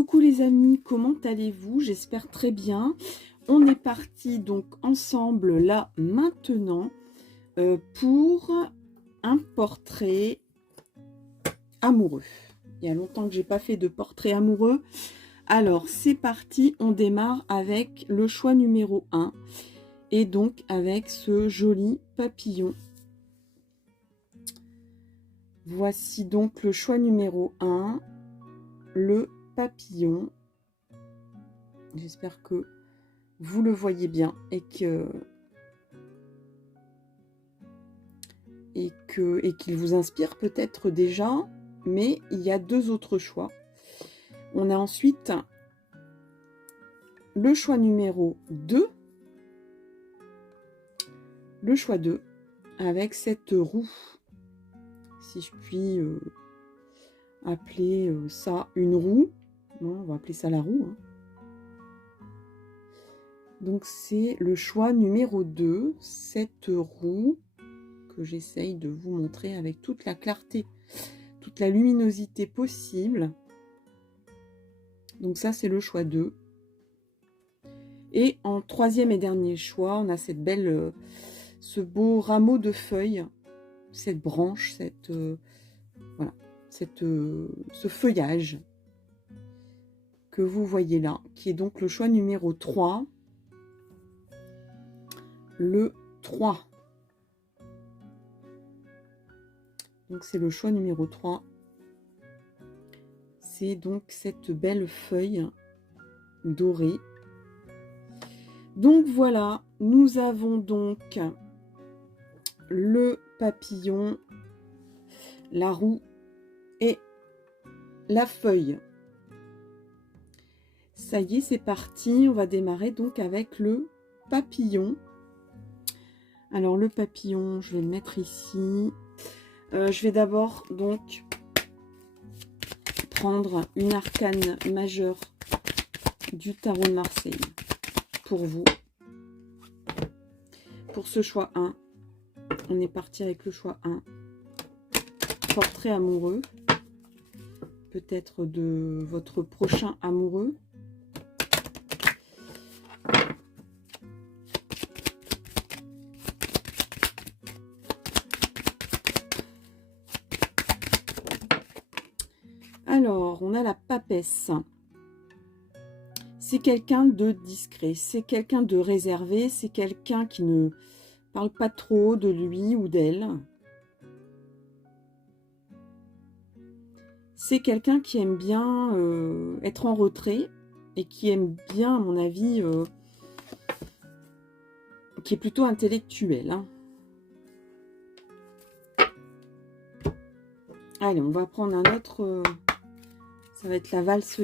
Coucou les amis, comment allez-vous? J'espère très bien. On est parti donc ensemble là maintenant pour un portrait amoureux. Il y a longtemps que j'ai pas fait de portrait amoureux. Alors c'est parti, on démarre avec le choix numéro 1 et donc avec ce joli papillon. Voici donc le choix numéro 1, le papillon. J'espère que vous le voyez bien et qu'il vous inspire peut-être déjà, mais il y a deux autres choix. On a ensuite le choix numéro 2, le choix 2, avec cette roue, si je puis appeler ça une roue. Non, on va appeler ça la roue, hein. Donc c'est le choix numéro 2, cette roue que j'essaye de vous montrer avec toute la clarté, toute la luminosité possible. Donc ça c'est le choix 2. Et en troisième et dernier choix, on a cette belle, ce beau rameau de feuilles, cette branche, voilà, ce feuillage que vous voyez là, qui est donc le choix numéro 3. Le 3. Donc c'est le choix numéro 3. C'est donc cette belle feuille dorée. Donc voilà, nous avons donc le papillon, la roue et la feuille. Ça y est, c'est parti. On va démarrer donc avec le papillon. Alors le papillon, je vais le mettre ici. Je vais d'abord donc prendre une arcane majeure du tarot de Marseille pour vous. Pour ce choix 1, on est parti avec le choix 1. Portrait amoureux, peut-être de votre prochain amoureux. Alors, on a la papesse. C'est quelqu'un de discret, c'est quelqu'un de réservé, c'est quelqu'un qui ne parle pas trop de lui ou d'elle. C'est quelqu'un qui aime bien être en retrait et qui aime bien, à mon avis, qui est plutôt intellectuel, hein. Allez, on va prendre un autre... ça va être la valse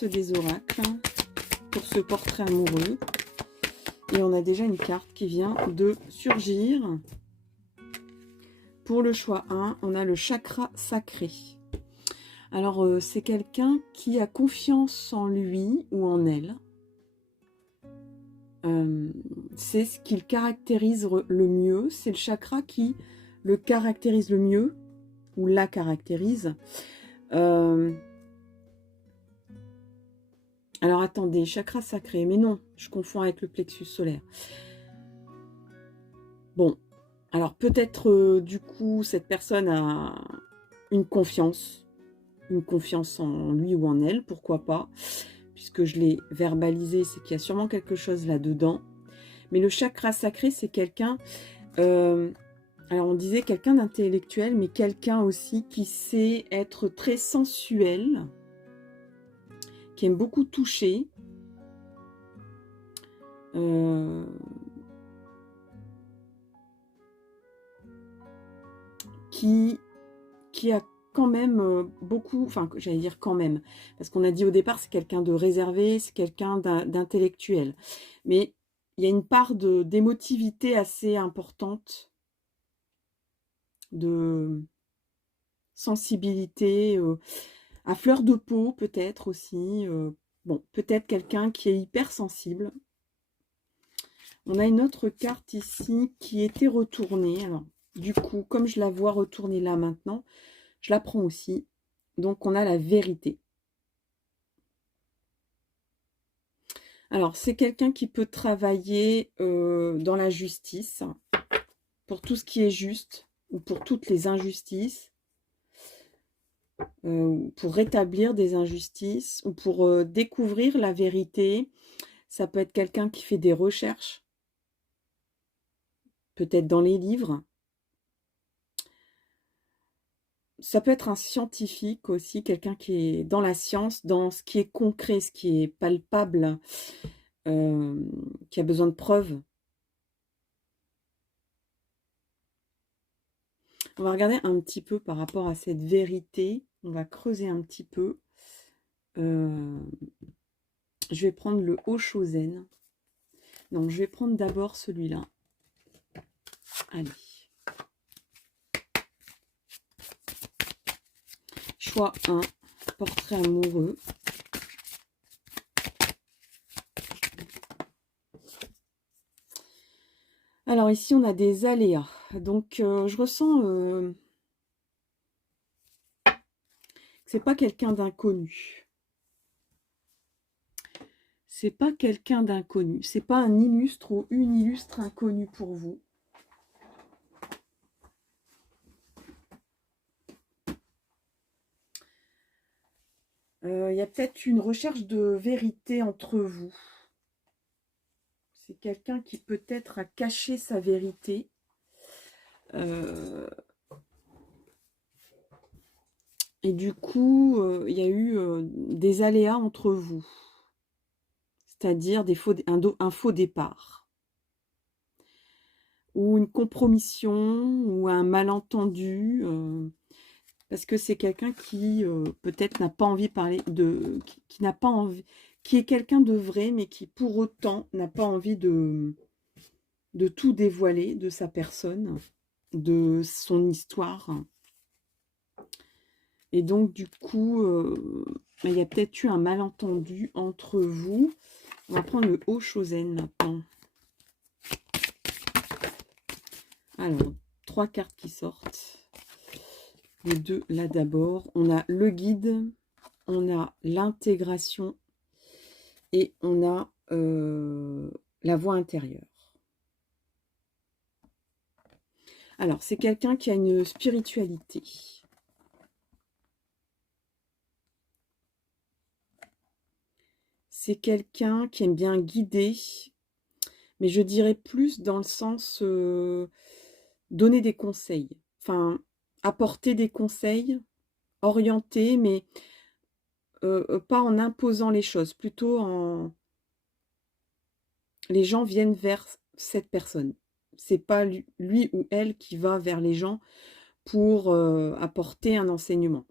des oracles pour ce portrait amoureux. Et on a déjà une carte qui vient de surgir. Pour le choix 1, on a le chakra sacré. Alors, c'est quelqu'un qui a confiance en lui ou en elle. C'est ce qui le caractérise le mieux. C'est le chakra qui le caractérise le mieux ou la caractérise. Alors attendez, chakra sacré, mais non, je confonds avec le plexus solaire. Bon, alors peut-être du coup cette personne a une confiance en lui ou en elle, pourquoi pas, puisque je l'ai verbalisé, c'est qu'il y a sûrement quelque chose là-dedans. Mais le chakra sacré, c'est quelqu'un... alors on disait quelqu'un d'intellectuel, mais quelqu'un aussi qui sait être très sensuel, qui aime beaucoup toucher, qui a quand même beaucoup, enfin j'allais dire quand même, parce qu'on a dit au départ c'est quelqu'un de réservé, c'est quelqu'un d'intellectuel, mais il y a une part d'émotivité assez importante, de sensibilité, à fleur de peau peut-être aussi, bon, peut-être quelqu'un qui est hypersensible. On a une autre carte ici qui était retournée. Alors, du coup, comme je la vois retourner là maintenant, je la prends aussi. Donc, on a la vérité. Alors, c'est quelqu'un qui peut travailler dans la justice, pour tout ce qui est juste, ou pour toutes les injustices, pour rétablir des injustices, ou pour découvrir la vérité. Ça peut être quelqu'un qui fait des recherches, peut-être dans les livres. Ça peut être un scientifique aussi, quelqu'un qui est dans la science, dans ce qui est concret, ce qui est palpable, qui a besoin de preuves. On va regarder un petit peu par rapport à cette vérité. On va creuser un petit peu. Je vais prendre le Oshozen. Donc, je vais prendre d'abord celui-là. Allez. Choix 1. Portrait amoureux. Alors ici, on a des aléas. Donc, je ressens que c'est pas quelqu'un d'inconnu. C'est pas quelqu'un d'inconnu. C'est pas un illustre ou une illustre inconnue pour vous. Il y a peut-être une recherche de vérité entre vous. C'est quelqu'un qui peut-être a caché sa vérité. Et du coup, il y a eu des aléas entre vous. C'est-à-dire un faux départ. Ou une compromission, ou un malentendu. Parce que c'est quelqu'un qui peut-être n'a pas envie de parler, qui n'a pas envie, qui est quelqu'un de vrai, mais qui pour autant n'a pas envie de tout dévoiler de sa personne, de son histoire. Et donc, du coup, il y a peut-être eu un malentendu entre vous. On va prendre le Oshozen maintenant. Alors, 3 cartes qui sortent. Les 2 là d'abord. On a le guide, on a l'intégration et on a la voix intérieure. Alors, c'est quelqu'un qui a une spiritualité. C'est quelqu'un qui aime bien guider, mais je dirais plus dans le sens donner des conseils. Enfin, apporter des conseils, orienter, mais pas en imposant les choses, plutôt en... Les gens viennent vers cette personne. C'est pas lui ou elle qui va vers les gens pour apporter un enseignement.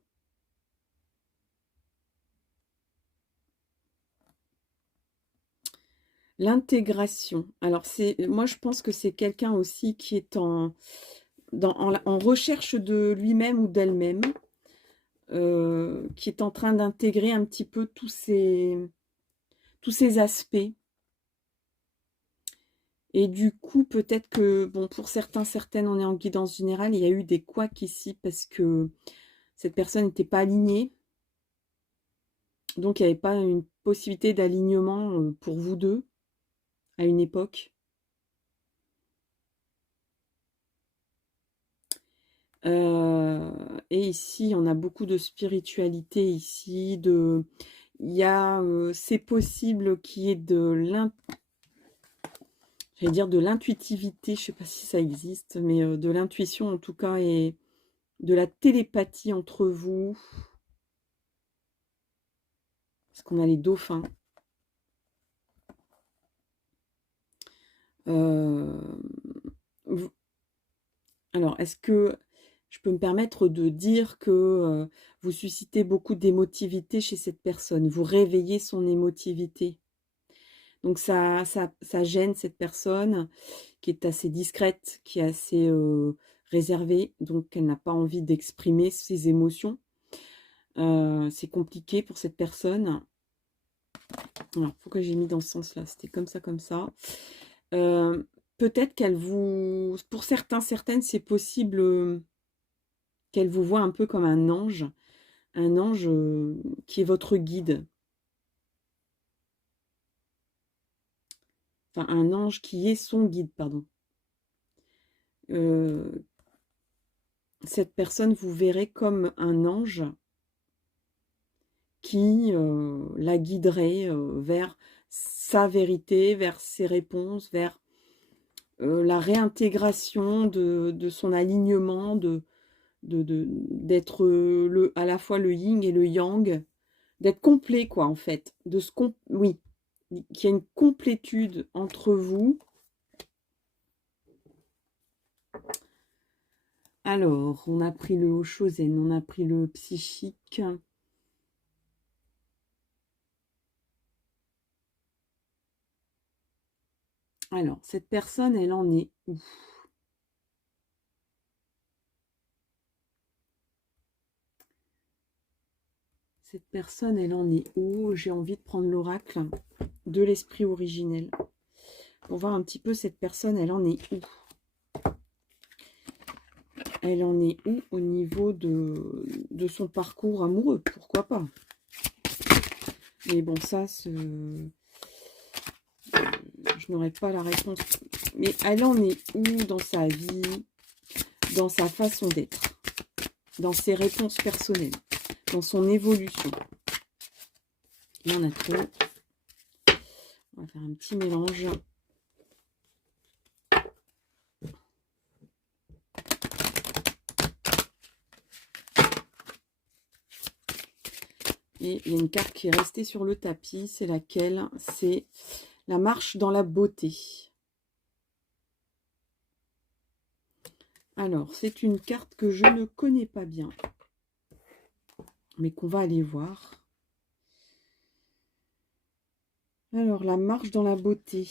L'intégration. Alors, moi, je pense que c'est quelqu'un aussi qui est en recherche de lui-même ou d'elle-même, qui est en train d'intégrer un petit peu tous ces aspects. Et du coup, peut-être que, bon, pour certaines, on est en guidance générale, il y a eu des couacs ici parce que cette personne n'était pas alignée. Donc, il n'y avait pas une possibilité d'alignement pour vous deux à une époque. Et ici, on a beaucoup de spiritualité ici. C'est possible qu'il y ait de l'intuitivité, je ne sais pas si ça existe, mais de l'intuition en tout cas, et de la télépathie entre vous. Parce qu'on a les dauphins. Alors, est-ce que je peux me permettre de dire que vous suscitez beaucoup d'émotivité chez cette personne, vous réveillez son émotivité. Donc ça gêne cette personne qui est assez discrète, qui est assez réservée, donc elle n'a pas envie d'exprimer ses émotions. C'est compliqué pour cette personne. Alors, pourquoi j'ai mis dans ce sens-là? C'était comme ça, comme ça. Peut-être qu'elle vous... Pour certaines, c'est possible qu'elle vous voit un peu comme un ange. un ange qui est votre guide. Enfin, un ange qui est son guide, pardon. Cette personne, vous verrez comme un ange qui la guiderait vers sa vérité, vers ses réponses, vers la réintégration de son alignement, d'être à la fois le yin et le yang, d'être complet, quoi, en fait. Oui, qu'il y a une complétude entre vous. Alors, on a pris le Oshozen, on a pris le psychique. Alors, cette personne, elle en est où? Cette personne, elle en est où? J'ai envie de prendre l'oracle de l'esprit originel. Pour voir un petit peu cette personne, elle en est où? Elle en est où au niveau de son parcours amoureux? Pourquoi pas? Mais bon, ça, je n'aurai pas la réponse. Mais elle en est où dans sa vie, dans sa façon d'être, dans ses réponses personnelles, dans son évolution? Il y en a trop. On va faire un petit mélange. Et il y a une carte qui est restée sur le tapis. C'est laquelle? C'est la marche dans la beauté. Alors, c'est une carte que je ne connais pas bien, mais qu'on va aller voir. Alors, la marche dans la beauté.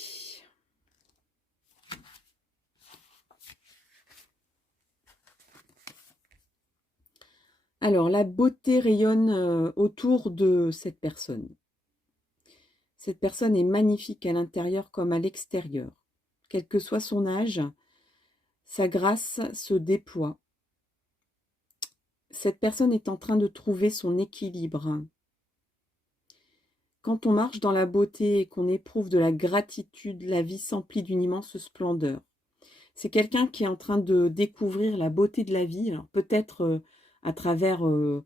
Alors, la beauté rayonne autour de cette personne. Cette personne est magnifique à l'intérieur comme à l'extérieur. Quel que soit son âge, sa grâce se déploie. Cette personne est en train de trouver son équilibre. Quand on marche dans la beauté et qu'on éprouve de la gratitude, la vie s'emplit d'une immense splendeur. C'est quelqu'un qui est en train de découvrir la beauté de la vie. Alors peut-être à travers le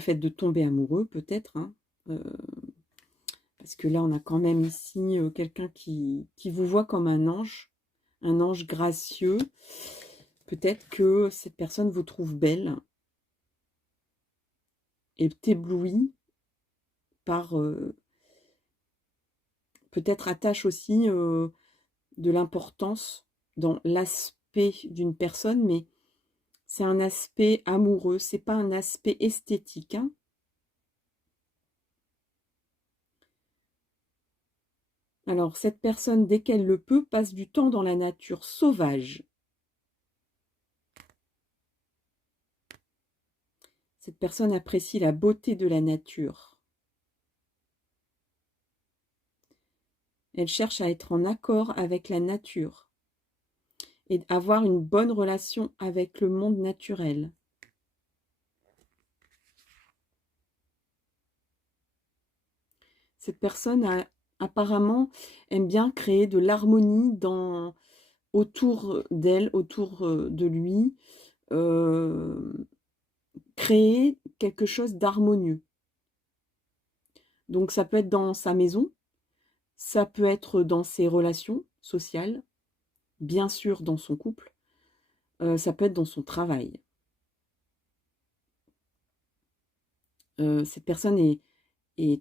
fait de tomber amoureux, peut-être. Hein, parce que là, on a quand même ici quelqu'un qui vous voit comme un ange gracieux. Peut-être que cette personne vous trouve belle, est éblouie par... peut-être attache aussi de l'importance dans l'aspect d'une personne, mais c'est un aspect amoureux, c'est pas un aspect esthétique. Hein. Alors, cette personne, dès qu'elle le peut, passe du temps dans la nature sauvage. Cette personne apprécie la beauté de la nature. Elle cherche à être en accord avec la nature et avoir une bonne relation avec le monde naturel. Cette personne apparemment aime bien créer de l'harmonie autour d'elle, autour de lui, créer quelque chose d'harmonieux. Donc ça peut être dans sa maison, ça peut être dans ses relations sociales, bien sûr dans son couple, ça peut être dans son travail. Cette personne est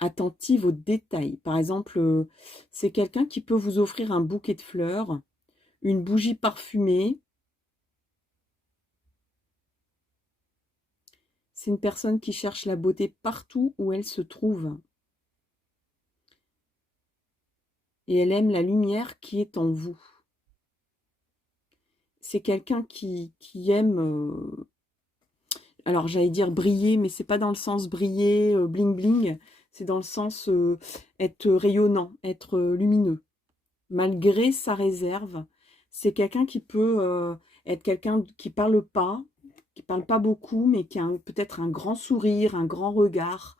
attentive aux détails. Par exemple, c'est quelqu'un qui peut vous offrir un bouquet de fleurs, une bougie parfumée. C'est une personne qui cherche la beauté partout où elle se trouve. Et elle aime la lumière qui est en vous. C'est quelqu'un qui aime... alors j'allais dire briller, mais c'est pas dans le sens briller, bling bling. C'est dans le sens être rayonnant, être lumineux. Malgré sa réserve, c'est quelqu'un qui peut être quelqu'un qui parle pas, qui parle pas beaucoup, mais qui a peut-être un grand sourire, un grand regard.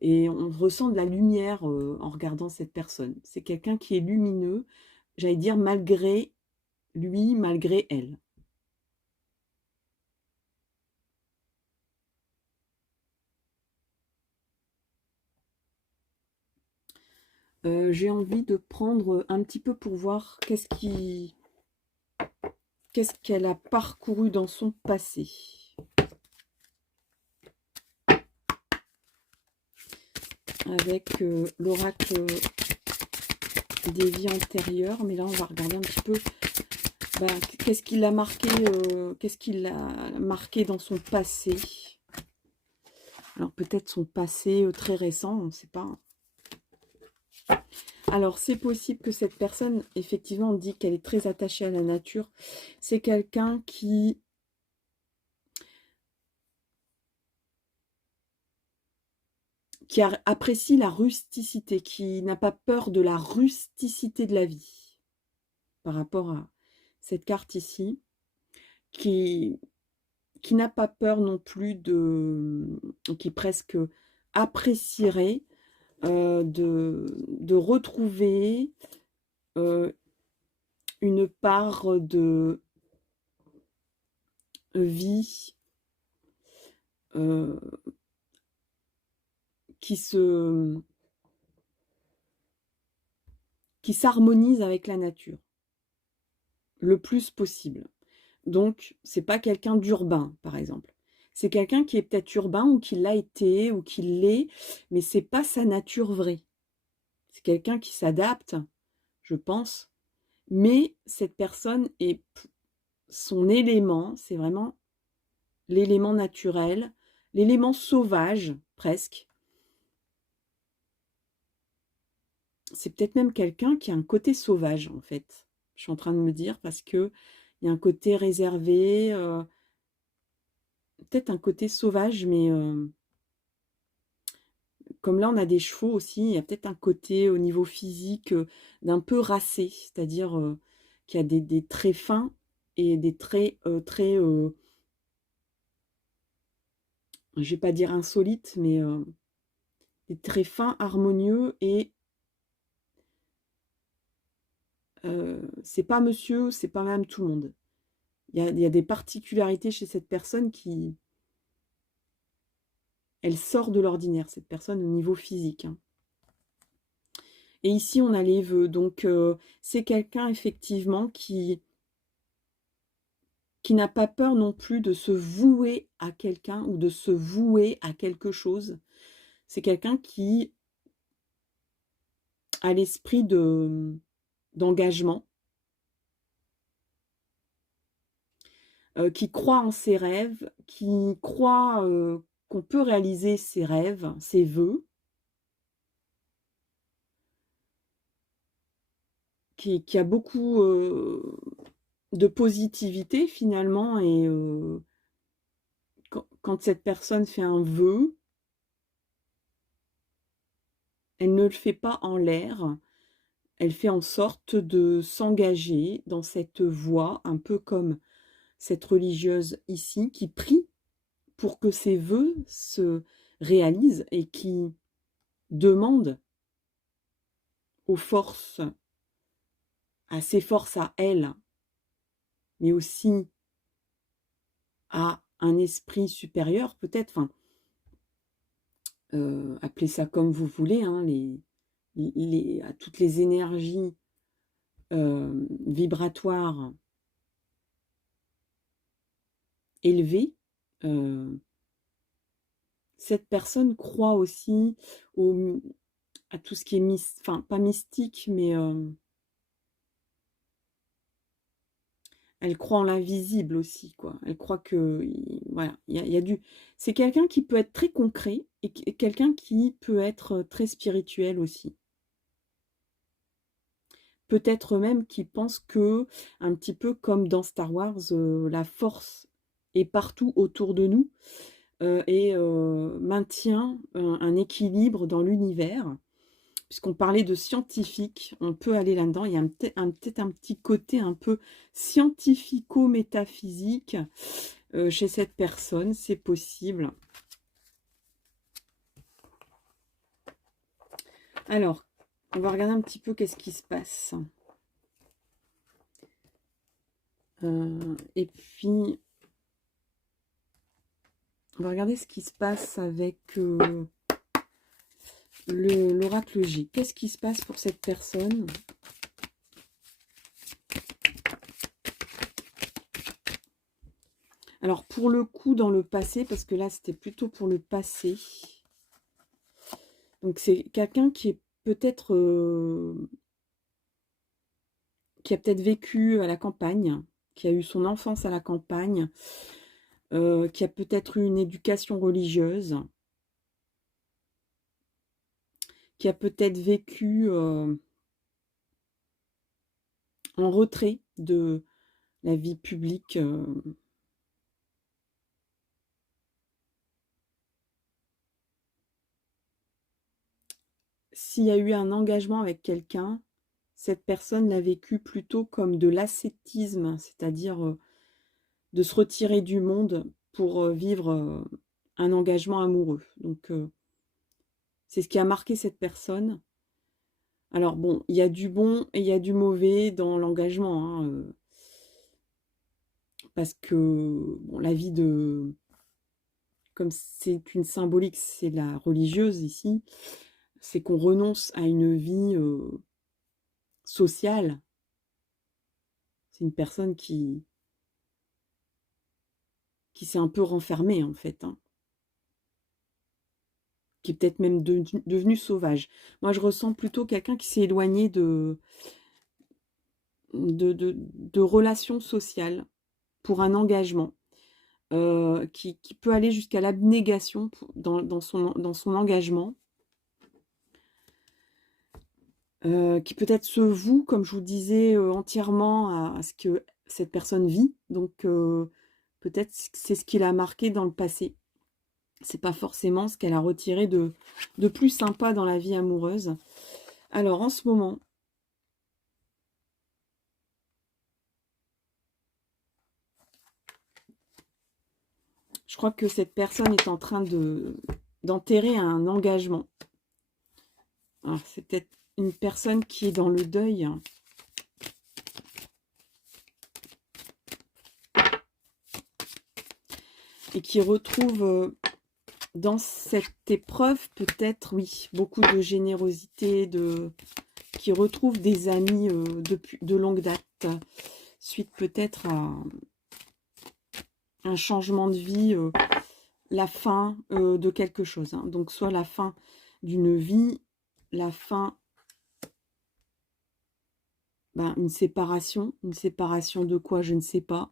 Et on ressent de la lumière en regardant cette personne. C'est quelqu'un qui est lumineux, j'allais dire malgré lui, malgré elle. J'ai envie de prendre un petit peu pour voir qu'est-ce qu'elle a parcouru dans son passé. Avec l'oracle des vies antérieures. Mais là, on va regarder un petit peu qu'est-ce qui l'a marqué dans son passé. Alors, peut-être son passé très récent, on ne sait pas. Alors, c'est possible que cette personne, effectivement, dit qu'elle est très attachée à la nature. C'est quelqu'un qui apprécie la rusticité, qui n'a pas peur de la rusticité de la vie. Par rapport à cette carte ici, qui n'a pas peur non plus qui presque apprécierait de retrouver une part de vie qui s'harmonise avec la nature le plus possible. Donc, c'est pas quelqu'un d'urbain, par exemple. C'est quelqu'un qui est peut-être urbain ou qui l'a été ou qui l'est, mais c'est pas sa nature vraie. C'est quelqu'un qui s'adapte, je pense. Mais cette personne est son élément, c'est vraiment l'élément naturel, l'élément sauvage, presque. C'est peut-être même quelqu'un qui a un côté sauvage, en fait. Je suis en train de me dire, parce que il y a un côté réservé, peut-être un côté sauvage, mais comme là on a des chevaux aussi, il y a peut-être un côté au niveau physique d'un peu racé, c'est-à-dire qu'il y a des traits fins et des traits très, je vais pas dire insolites, mais des traits fins, harmonieux et c'est pas monsieur, c'est pas madame tout le monde. Il y a des particularités chez cette personne qui... Elle sort de l'ordinaire, cette personne, au niveau physique. Hein. Et ici, on a les vœux. Donc, c'est quelqu'un, effectivement, qui n'a pas peur non plus de se vouer à quelqu'un ou de se vouer à quelque chose. C'est quelqu'un qui a l'esprit d'engagement, qui croit en ses rêves, qui croit qu'on peut réaliser ses rêves, ses vœux, qui a beaucoup de positivité finalement, et quand cette personne fait un vœu, elle ne le fait pas en l'air, elle fait en sorte de s'engager dans cette voie, un peu comme cette religieuse ici qui prie pour que ses vœux se réalisent et qui demande aux forces, à ses forces à elle, mais aussi à un esprit supérieur peut-être, enfin, appelez ça comme vous voulez, hein, à toutes les énergies vibratoires élevées, cette personne croit aussi à tout ce qui est enfin pas mystique, mais elle croit en l'invisible aussi, quoi. Elle croit que voilà, il y a du... C'est quelqu'un qui peut être très concret et quelqu'un qui peut être très spirituel aussi. Peut-être même qui pense que, un petit peu comme dans Star Wars, la force est partout autour de nous et maintient un équilibre dans l'univers. Puisqu'on parlait de scientifique, on peut aller là-dedans. Il y a peut-être un petit côté un peu scientifico-métaphysique chez cette personne, c'est possible. Alors, on va regarder un petit peu qu'est-ce qui se passe. Et puis, on va regarder ce qui se passe avec l'oracle J. Qu'est-ce qui se passe pour cette personne? Alors, pour le coup, dans le passé, parce que là, c'était plutôt pour le passé. Donc, c'est quelqu'un qui est peut-être... qui a peut-être vécu à la campagne, qui a eu son enfance à la campagne, qui a peut-être eu une éducation religieuse, qui a peut-être vécu en retrait de la vie publique. S'il y a eu un engagement avec quelqu'un, cette personne l'a vécu plutôt comme de l'ascétisme, c'est-à-dire de se retirer du monde pour vivre un engagement amoureux. Donc, c'est ce qui a marqué cette personne. Alors bon, il y a du bon et il y a du mauvais dans l'engagement, hein, parce que bon, la vie de... Comme c'est une symbolique, c'est la religieuse ici, c'est qu'on renonce à une vie sociale. C'est une personne qui s'est un peu renfermée en fait, hein, qui est peut-être même devenue sauvage. Moi, je ressens plutôt quelqu'un qui s'est éloigné de relations sociales pour un engagement. Qui peut aller jusqu'à l'abnégation dans son engagement, qui peut-être se voue, comme je vous disais, entièrement à ce que cette personne vit. Donc, peut-être c'est ce qui l'a marqué dans le passé. C'est pas forcément ce qu'elle a retiré de plus sympa dans la vie amoureuse. Alors, en ce moment, je crois que cette personne est en train d'enterrer un engagement. Alors, c'est peut-être une personne qui est dans le deuil. Et qui retrouve dans cette épreuve peut-être, oui, beaucoup de générosité, qui retrouve des amis de longue date, suite peut-être à un changement de vie, la fin de quelque chose. Hein. Donc soit la fin d'une vie, la fin, une séparation de quoi, je ne sais pas.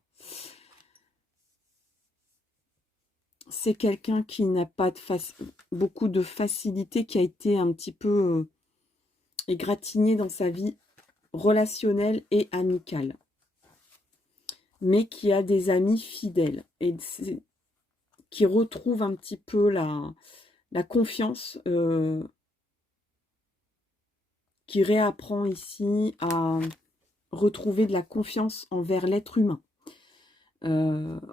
C'est quelqu'un qui n'a pas beaucoup de facilité, qui a été un petit peu égratigné dans sa vie relationnelle et amicale, mais qui a des amis fidèles et qui retrouve un petit peu la confiance, qui réapprend ici à retrouver de la confiance envers l'être humain.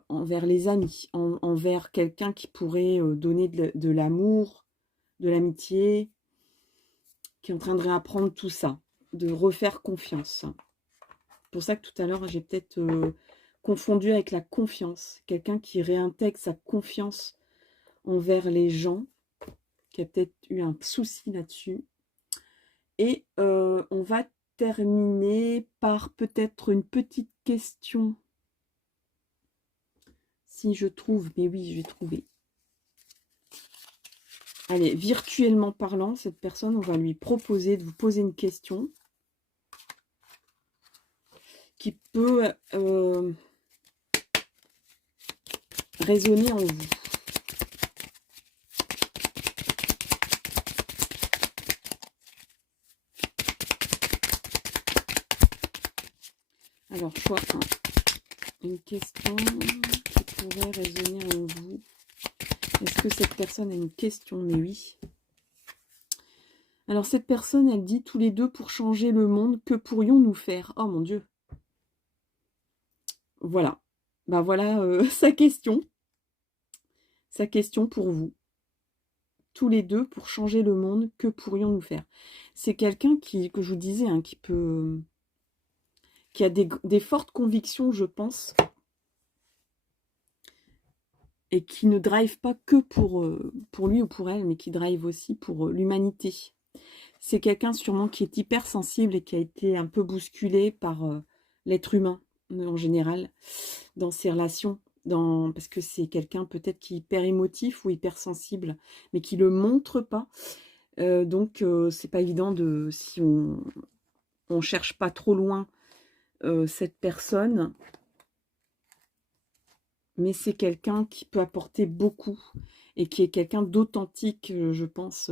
Envers les amis, envers quelqu'un qui pourrait donner de l'amour, de l'amitié, qui est en train de réapprendre tout ça, de refaire confiance. C'est pour ça que tout à l'heure, j'ai peut-être confondu avec la confiance. Quelqu'un qui réintègre sa confiance envers les gens, qui a peut-être eu un souci là-dessus. Et on va terminer par peut-être une petite question. Si je trouve, mais oui, je vais trouver. Allez, virtuellement parlant, cette personne, on va lui proposer de vous poser une question qui peut résonner en vous. Alors, choix 1. Une question qui pourrait résonner en vous. Est-ce que cette personne a une question? Mais oui. Alors, cette personne, elle dit, tous les deux, pour changer le monde, que pourrions-nous faire? Oh mon Dieu. Voilà. Ben voilà sa question. Sa question pour vous. Tous les deux, pour changer le monde, que pourrions-nous faire? C'est quelqu'un que je vous disais, hein, qui a des fortes convictions, je pense, et qui ne drive pas que pour lui ou pour elle, mais qui drive aussi pour l'humanité. C'est quelqu'un sûrement qui est hypersensible et qui a été un peu bousculé par l'être humain en général dans ses relations. Parce que c'est quelqu'un peut-être qui est hyper émotif ou hypersensible, mais qui ne le montre pas. Donc c'est pas évident si on cherche pas trop loin cette personne, mais c'est quelqu'un qui peut apporter beaucoup et qui est quelqu'un d'authentique, je pense,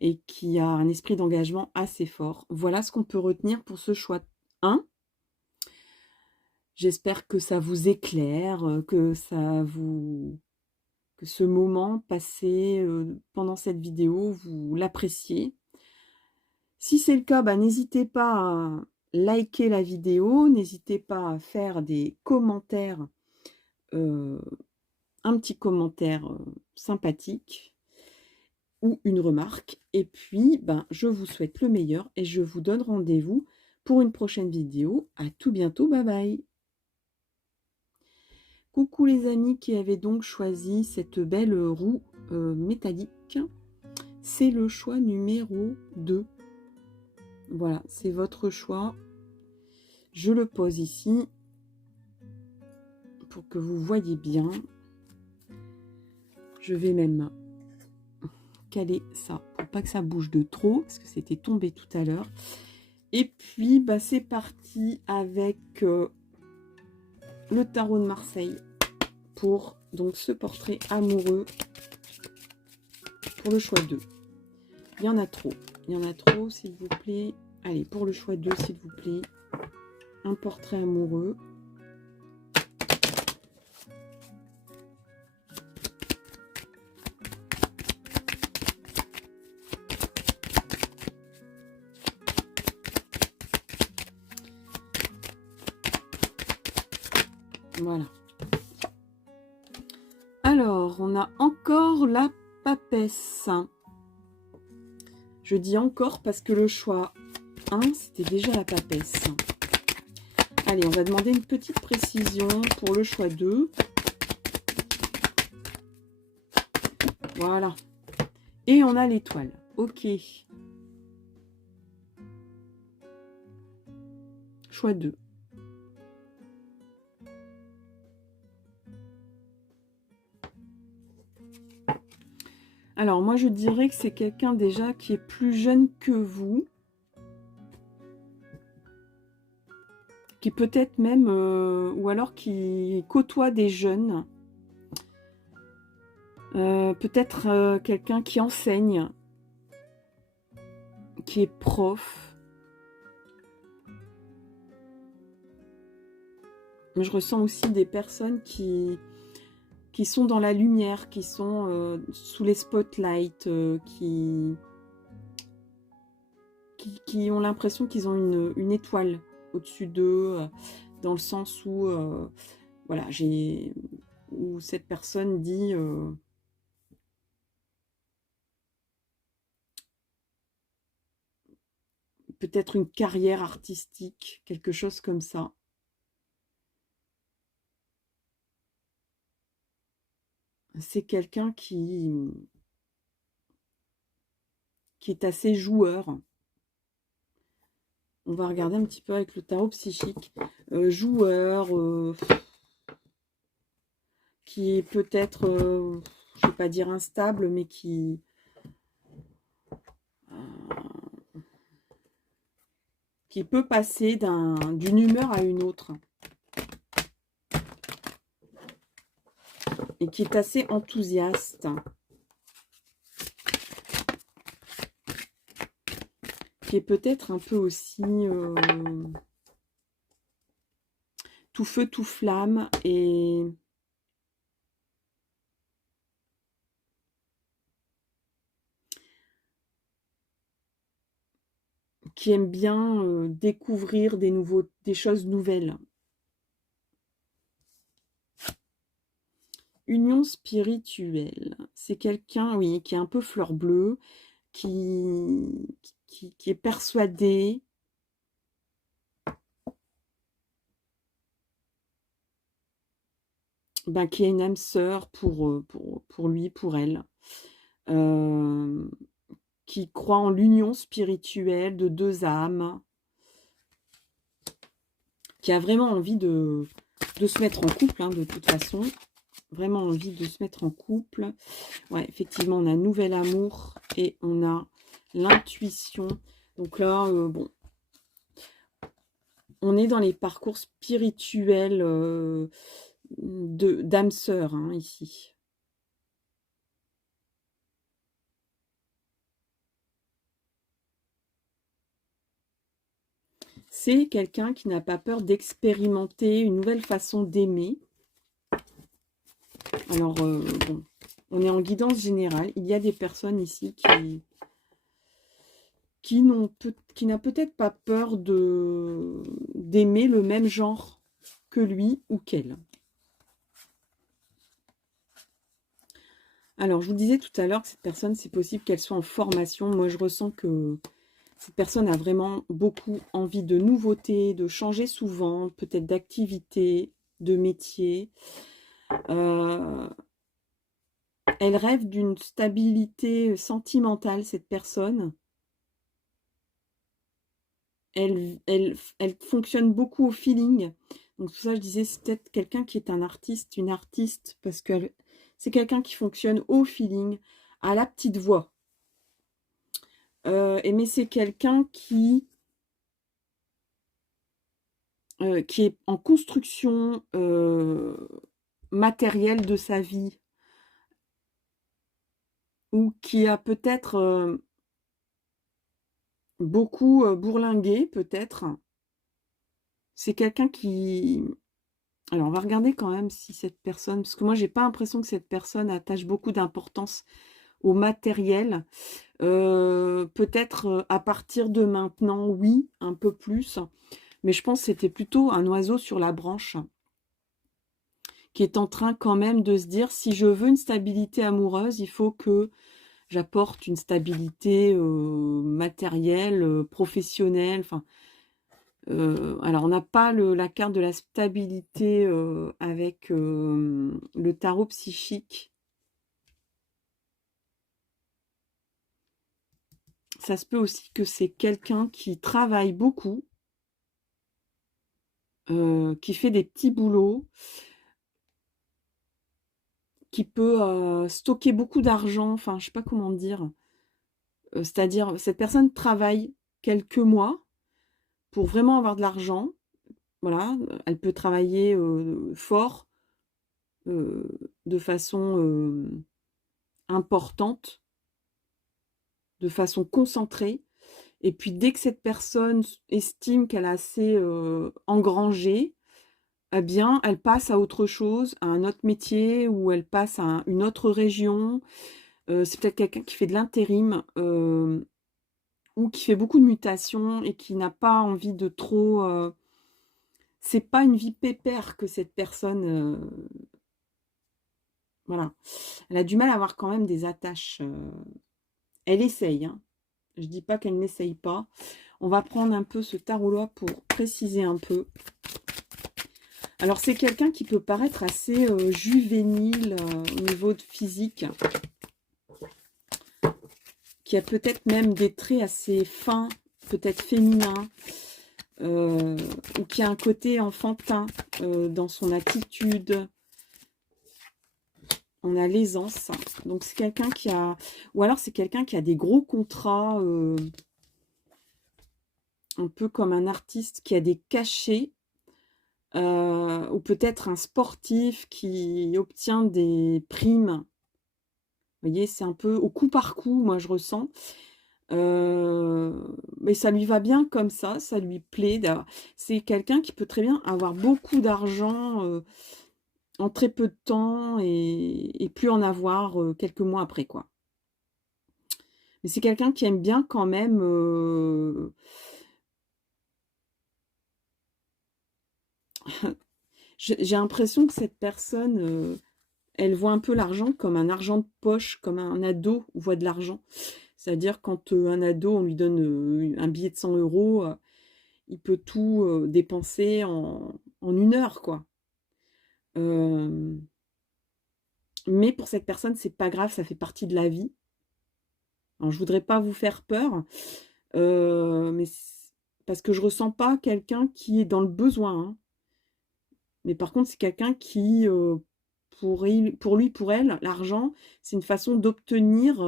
et qui a un esprit d'engagement assez fort. Voilà ce qu'on peut retenir pour ce choix 1. J'espère que ça vous éclaire, que ce moment passé pendant cette vidéo, vous l'appréciez. Si c'est le cas, bah, n'hésitez pas à liker la vidéo, n'hésitez pas à faire des commentaires, un petit commentaire sympathique ou une remarque. Et puis, ben, je vous souhaite le meilleur et je vous donne rendez-vous pour une prochaine vidéo. À tout bientôt, bye bye. Coucou les amis qui avaient donc choisi cette belle roue métallique. C'est le choix numéro 2. Voilà, c'est votre choix. Je le pose ici pour que vous voyez bien. Je vais même caler ça pour pas que ça bouge de trop, parce que c'était tombé tout à l'heure. Et puis, bah, c'est parti avec le tarot de Marseille pour donc ce portrait amoureux pour le choix 2. Il y en a trop. Il y en a trop, s'il vous plaît. Allez, pour le choix 2, s'il vous plaît. Un portrait amoureux. Voilà. Alors, on a encore la papesse. Je dis encore parce que le choix 1, c'était déjà la papesse. Allez, on va demander une petite précision pour le choix 2. Voilà. Et on a l'étoile. Ok. Choix 2. Alors, moi, je dirais que c'est quelqu'un déjà qui est plus jeune que vous. Qui peut-être même, ou alors qui côtoie des jeunes. Peut-être quelqu'un qui enseigne. Qui est prof. Mais je ressens aussi des personnes qui sont dans la lumière, qui sont sous les spotlights, qui ont l'impression qu'ils ont une étoile au-dessus d'eux, dans le sens où, voilà, où cette personne dit peut-être une carrière artistique, quelque chose comme ça. C'est quelqu'un qui est assez joueur. On va regarder un petit peu avec le tarot psychique. Joueur, qui est peut-être, je ne vais pas dire instable, mais qui peut passer d'une humeur à une autre. Et qui est assez enthousiaste. Qui est peut-être un peu aussi tout feu, tout flamme et qui aime bien découvrir des choses nouvelles. union spirituelle. C'est quelqu'un, oui, qui est un peu fleur bleue, qui est persuadé qu'il y a une âme sœur pour lui, pour elle. Qui croit en l'union spirituelle de deux âmes, qui a vraiment envie de se mettre en couple, hein, de toute façon. Vraiment envie de se mettre en couple. Ouais, effectivement, on a nouvel amour et on a l'intuition. Donc là, bon, on est dans les parcours spirituels d'âme sœur, hein, ici. C'est quelqu'un qui n'a pas peur d'expérimenter une nouvelle façon d'aimer. Alors, bon, on est en guidance générale. Il y a des personnes ici qui n'a peut-être pas peur d'aimer le même genre que lui ou qu'elle. Alors, je vous disais tout à l'heure que cette personne, c'est possible qu'elle soit en formation. Moi, je ressens que cette personne a vraiment beaucoup envie de nouveautés, de changer souvent, peut-être d'activité, de métier. Elle rêve d'une stabilité sentimentale, cette personne. Elle fonctionne beaucoup au feeling. Donc, tout ça, je disais, c'est peut-être quelqu'un qui est un artiste, une artiste, parce que c'est quelqu'un qui fonctionne au feeling, à la petite voix. Mais c'est quelqu'un qui est en construction matérielle de sa vie, ou qui a peut-être beaucoup bourlingué, peut-être. C'est quelqu'un qui... Alors, on va regarder quand même si cette personne... Parce que moi, j'ai pas l'impression que cette personne attache beaucoup d'importance au matériel. Peut-être à partir de maintenant, oui, un peu plus. Mais je pense que c'était plutôt un oiseau sur la branche qui est en train quand même de se dire, si je veux une stabilité amoureuse, il faut que j'apporte une stabilité matérielle, professionnelle. Enfin, alors, on n'a pas la carte de la stabilité avec le tarot psychique. Ça se peut aussi que c'est quelqu'un qui travaille beaucoup, qui fait des petits boulots, qui peut stocker beaucoup d'argent, enfin, je sais pas comment dire. C'est-à-dire, cette personne travaille quelques mois pour vraiment avoir de l'argent. Voilà, elle peut travailler fort, de façon importante, de façon concentrée. Et puis, dès que cette personne estime qu'elle a assez engrangé, eh bien, elle passe à autre chose, à un autre métier, ou elle passe à une autre région. C'est peut-être quelqu'un qui fait de l'intérim, ou qui fait beaucoup de mutations et qui n'a pas envie de trop... c'est pas une vie pépère que cette personne... voilà. Elle a du mal à avoir quand même des attaches. Elle essaye, hein. Je dis pas qu'elle n'essaye pas. On va prendre un peu ce tarot-là pour préciser un peu. Alors, c'est quelqu'un qui peut paraître assez juvénile au niveau de physique, qui a peut-être même des traits assez fins, peut-être féminins, ou qui a un côté enfantin dans son attitude. On a l'aisance. Donc, c'est quelqu'un qui a... Ou alors, c'est quelqu'un qui a des gros contrats, un peu comme un artiste qui a des cachets. Ou peut-être un sportif qui obtient des primes. Vous voyez, c'est un peu au coup par coup, moi je ressens. Mais ça lui va bien comme ça lui plaît. C'est quelqu'un qui peut très bien avoir beaucoup d'argent en très peu de temps et plus en avoir quelques mois après, quoi. Mais c'est quelqu'un qui aime bien quand même... j'ai l'impression que cette personne... elle voit un peu l'argent comme un argent de poche, comme un ado voit de l'argent. C'est-à-dire quand un ado, on lui donne un billet de 100 €, il peut tout dépenser en 1 heure, quoi. Mais pour cette personne, c'est pas grave, ça fait partie de la vie. Alors je voudrais pas vous faire peur, mais parce que je ressens pas quelqu'un qui est dans le besoin, hein. Mais par contre, c'est quelqu'un qui, pour lui, pour elle, l'argent, c'est une façon d'obtenir,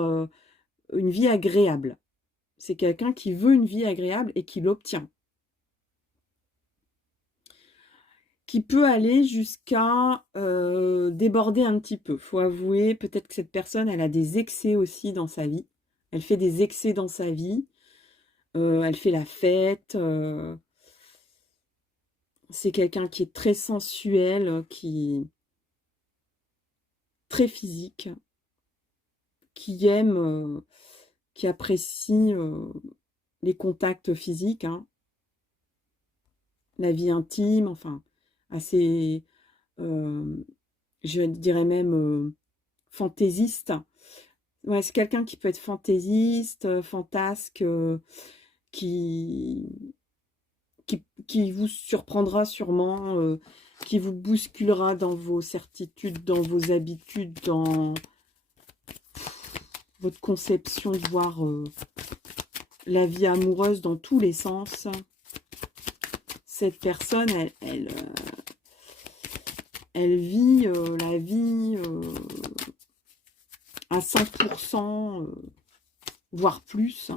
une vie agréable. C'est quelqu'un qui veut une vie agréable et qui l'obtient. Qui peut aller jusqu'à, déborder un petit peu. Faut avouer, peut-être que cette personne, elle a des excès aussi dans sa vie. Elle fait des excès dans sa vie, elle fait la fête, c'est quelqu'un qui est très sensuel, très physique, qui aime, qui apprécie, les contacts physiques, hein, la vie intime, enfin, assez, je dirais même, fantaisiste. Ouais, c'est quelqu'un qui peut être fantaisiste, fantasque, qui qui vous surprendra sûrement, qui vous bousculera dans vos certitudes, dans vos habitudes, dans votre conception de voir, la vie amoureuse dans tous les sens. Cette personne, elle vit, la vie, à 100 %, voire plus.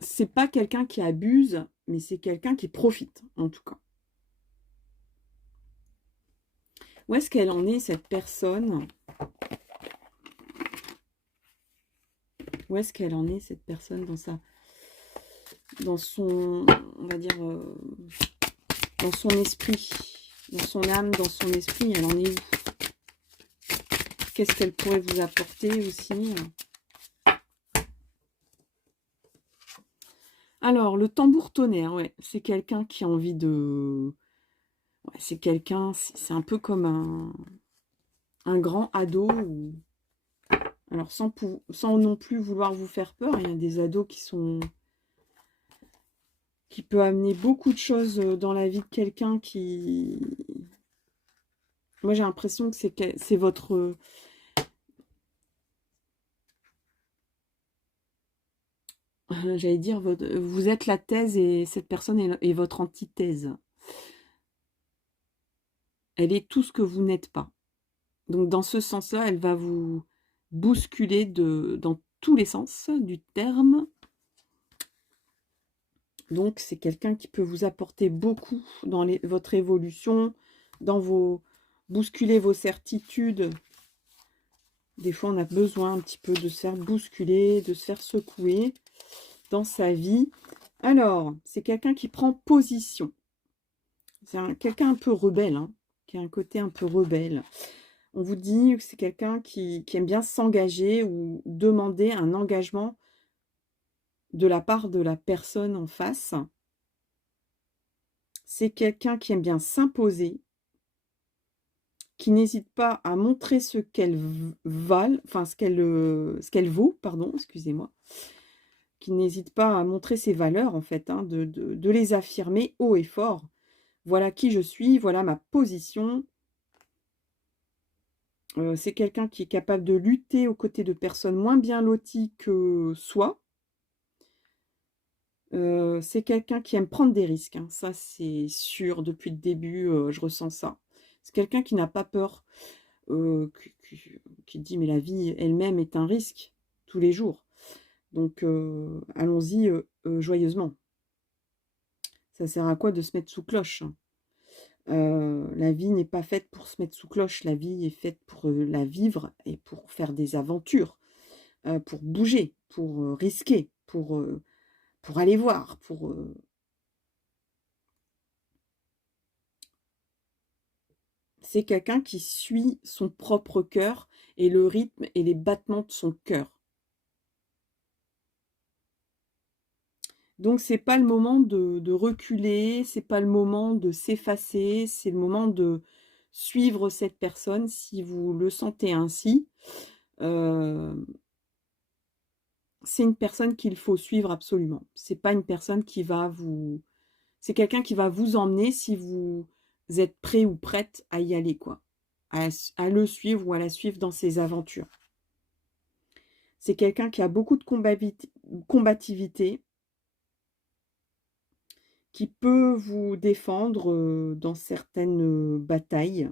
C'est pas quelqu'un qui abuse, mais c'est quelqu'un qui profite, en tout cas. Où est-ce qu'elle en est, cette personne? Où est-ce qu'elle en est, cette personne, dans son, on va dire, dans son esprit, dans son âme, dans son esprit, elle en est où? Qu'est-ce qu'elle pourrait vous apporter aussi? Alors, le tambour tonnerre, ouais, c'est quelqu'un qui a envie de... Ouais, c'est quelqu'un, c'est un peu comme un grand ado. Alors, sans non plus vouloir vous faire peur, il y a des ados qui peut amener beaucoup de choses dans la vie de quelqu'un qui... Moi, j'ai l'impression que c'est votre... J'allais dire, vous êtes la thèse et cette personne est votre antithèse. Elle est tout ce que vous n'êtes pas. Donc, dans ce sens-là, elle va vous bousculer dans tous les sens du terme. Donc, c'est quelqu'un qui peut vous apporter beaucoup dans votre évolution, bousculer vos certitudes. Des fois, on a besoin un petit peu de se faire bousculer, de se faire secouer dans sa vie. Alors, c'est quelqu'un qui prend position. C'est quelqu'un un peu rebelle, hein, qui a un côté un peu rebelle. On vous dit que c'est quelqu'un qui aime bien s'engager ou demander un engagement de la part de la personne en face. C'est quelqu'un qui aime bien s'imposer, qui n'hésite pas à montrer ce qu'elle valent, enfin ce qu'elle vaut, pardon, excusez-moi, qui n'hésite pas à montrer ses valeurs en fait, hein, de les affirmer haut et fort. Voilà qui je suis, voilà ma position. C'est quelqu'un qui est capable de lutter aux côtés de personnes moins bien loties que soi. C'est quelqu'un qui aime prendre des risques, hein. Ça, c'est sûr, depuis le début, je ressens ça. C'est quelqu'un qui n'a pas peur, qui dit: «Mais la vie elle-même est un risque, tous les jours. Donc allons-y, joyeusement. Ça sert à quoi de se mettre sous cloche, hein?» La vie n'est pas faite pour se mettre sous cloche, la vie est faite pour, la vivre et pour faire des aventures, pour bouger, pour, risquer, pour aller voir, c'est quelqu'un qui suit son propre cœur et le rythme et les battements de son cœur. Donc c'est pas le moment de reculer, c'est pas le moment de s'effacer, c'est le moment de suivre cette personne si vous le sentez ainsi. C'est une personne qu'il faut suivre absolument. C'est pas une personne qui va vous... C'est quelqu'un qui va vous emmener si vous êtes prêt ou prête à y aller, quoi. À le suivre ou à la suivre dans ses aventures. C'est quelqu'un qui a beaucoup de combativité, qui peut vous défendre dans certaines batailles,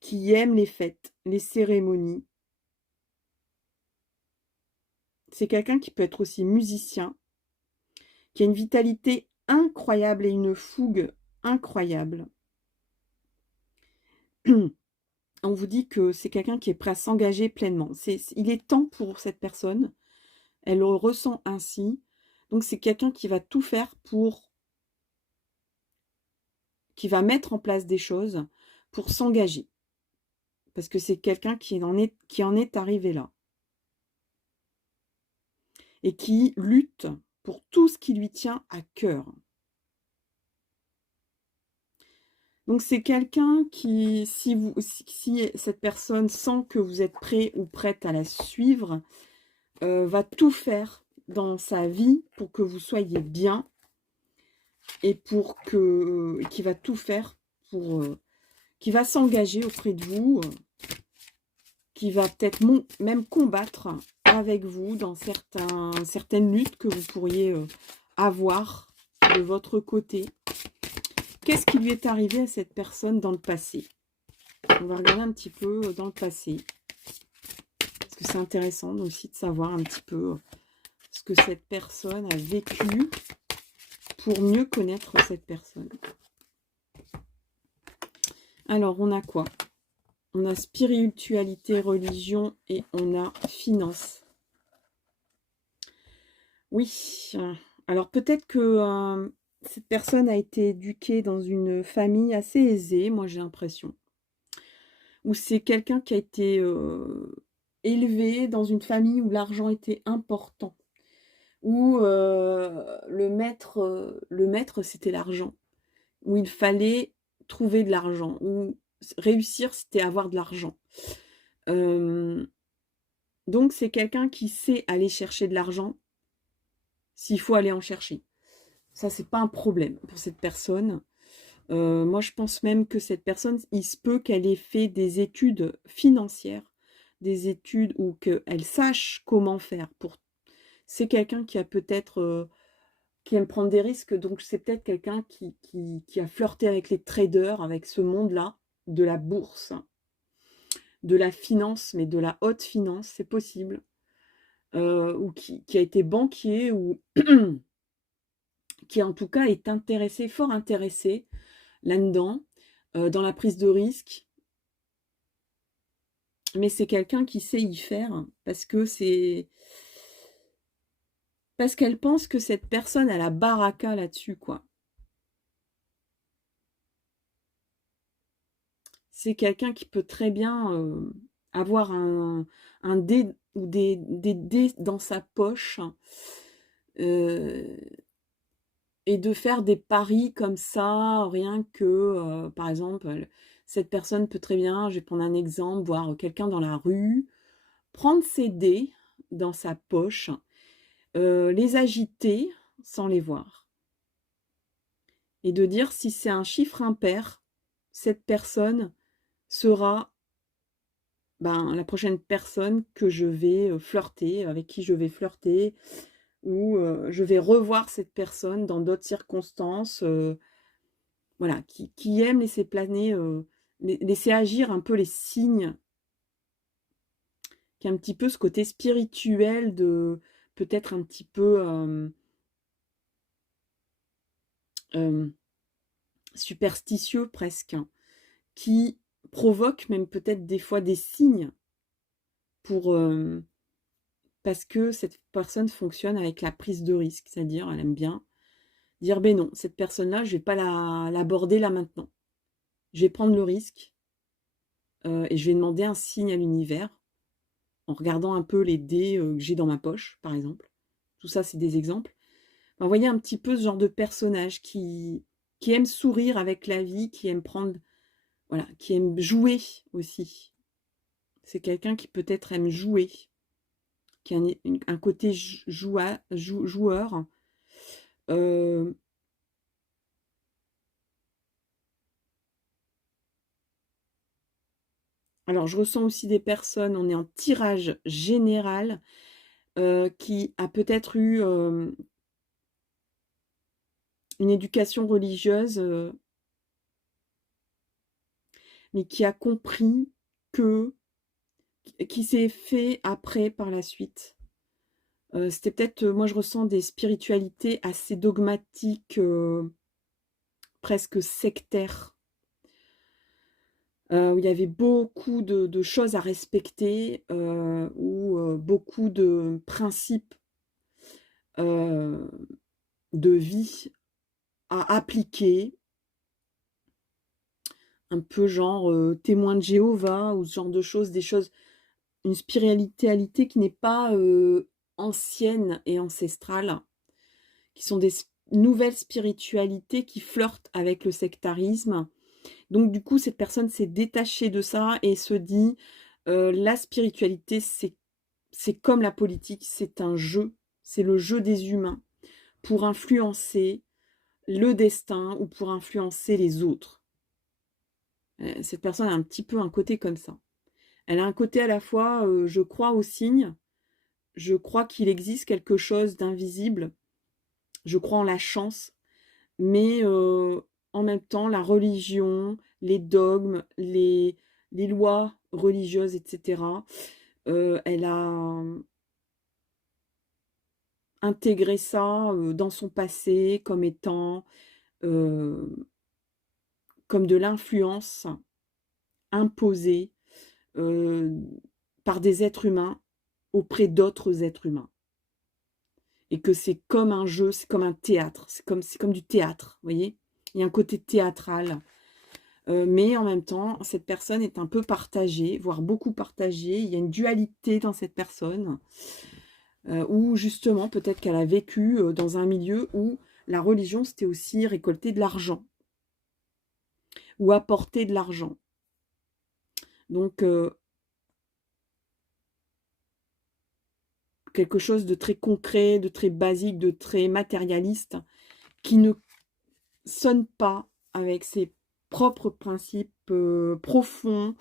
qui aime les fêtes, les cérémonies. C'est quelqu'un qui peut être aussi musicien, qui a une vitalité incroyable et une fougue incroyable. On vous dit que c'est quelqu'un qui est prêt à s'engager pleinement. Il est temps pour cette personne. Elle le ressent ainsi. Donc c'est quelqu'un qui va tout faire qui va mettre en place des choses pour s'engager. Parce que c'est quelqu'un qui en est arrivé là. Et qui lutte pour tout ce qui lui tient à cœur. Donc c'est quelqu'un qui, si cette personne sent que vous êtes prêt ou prête à la suivre, va tout faire dans sa vie pour que vous soyez bien et qui va tout faire pour, qui va s'engager auprès de vous, qui va peut-être même combattre avec vous dans certaines luttes que vous pourriez avoir de votre côté. Qu'est-ce qui lui est arrivé à cette personne dans le passé? On va regarder un petit peu dans le passé. Parce que c'est intéressant aussi de savoir un petit peu ce que cette personne a vécu pour mieux connaître cette personne. Alors, on a quoi? On a spiritualité, religion et on a finance. Oui. Alors, peut-être que cette personne a été éduquée dans une famille assez aisée, moi j'ai l'impression. Ou c'est quelqu'un qui a été élevé dans une famille où l'argent était important. Où le maître c'était l'argent. Où il fallait trouver de l'argent. Où réussir, c'était avoir de l'argent. Donc, c'est quelqu'un qui sait aller chercher de l'argent s'il faut aller en chercher. Ça, c'est pas un problème pour cette personne. Moi, je pense même que cette personne, il se peut qu'elle ait fait des études financières, des études où qu'elle sache comment faire. C'est quelqu'un qui a peut-être... qui aime prendre des risques, donc c'est peut-être quelqu'un qui a flirté avec les traders, avec ce monde-là, de la bourse, de la finance, mais de la haute finance, c'est possible. Ou qui a été banquier, ou qui en tout cas est intéressé, fort intéressé là-dedans, dans la prise de risque. Mais c'est quelqu'un qui sait y faire, parce qu'elle pense que cette personne a la baraka là-dessus, quoi. C'est quelqu'un qui peut très bien avoir un dé ou des dés dans sa poche et de faire des paris comme ça, rien que, par exemple, cette personne peut très bien, je vais prendre un exemple, voir quelqu'un dans la rue, prendre ses dés dans sa poche, les agiter sans les voir. Et de dire si c'est un chiffre impair, cette personne sera la prochaine personne que je vais flirter, avec qui je vais flirter, ou je vais revoir cette personne dans d'autres circonstances, voilà, qui aime laisser planer, laisser agir un peu les signes, qui a un petit peu ce côté spirituel de peut-être un petit peu superstitieux presque, hein, qui provoque même peut-être des fois des signes parce que cette personne fonctionne avec la prise de risque, c'est-à-dire elle aime bien dire ben non, cette personne-là, je vais pas l'aborder là maintenant. Je vais prendre le risque et je vais demander un signe à l'univers en regardant un peu les dés que j'ai dans ma poche, par exemple. Tout ça, c'est des exemples. Vous voyez un petit peu ce genre de personnage qui aime sourire avec la vie, qui aime prendre voilà, qui aime jouer aussi. C'est quelqu'un qui peut-être aime jouer, qui a un côté joueur. Alors, je ressens aussi des personnes, on est en tirage général, qui a peut-être eu une éducation religieuse, mais qui a compris que, qui s'est fait après par la suite. C'était peut-être, moi je ressens des spiritualités assez dogmatiques, presque sectaires, où il y avait beaucoup de choses à respecter, ou beaucoup de principes de vie à appliquer, un peu genre témoin de Jéhovah ou ce genre de choses, des choses, une spiritualité qui n'est pas ancienne et ancestrale, qui sont des nouvelles spiritualités qui flirtent avec le sectarisme. Donc du coup, cette personne s'est détachée de ça et se dit, la spiritualité, c'est comme la politique, c'est un jeu, c'est le jeu des humains pour influencer le destin ou pour influencer les autres. Cette personne a un petit peu un côté comme ça. Elle a un côté à la fois, je crois aux signes, je crois qu'il existe quelque chose d'invisible, je crois en la chance, mais en même temps, la religion, les dogmes, les lois religieuses, etc., elle a intégré ça dans son passé comme étant euh, comme de l'influence imposée par des êtres humains auprès d'autres êtres humains. Et que c'est comme un jeu, c'est comme un théâtre, c'est comme du théâtre, vous voyez. Il y a un côté théâtral. Mais en même temps, cette personne est un peu partagée, voire beaucoup partagée. Il y a une dualité dans cette personne, où justement, peut-être qu'elle a vécu dans un milieu où la religion, c'était aussi récolter de l'argent, ou apporter de l'argent. Donc, quelque chose de très concret, de très basique, de très matérialiste, qui ne sonne pas avec ses propres principes profonds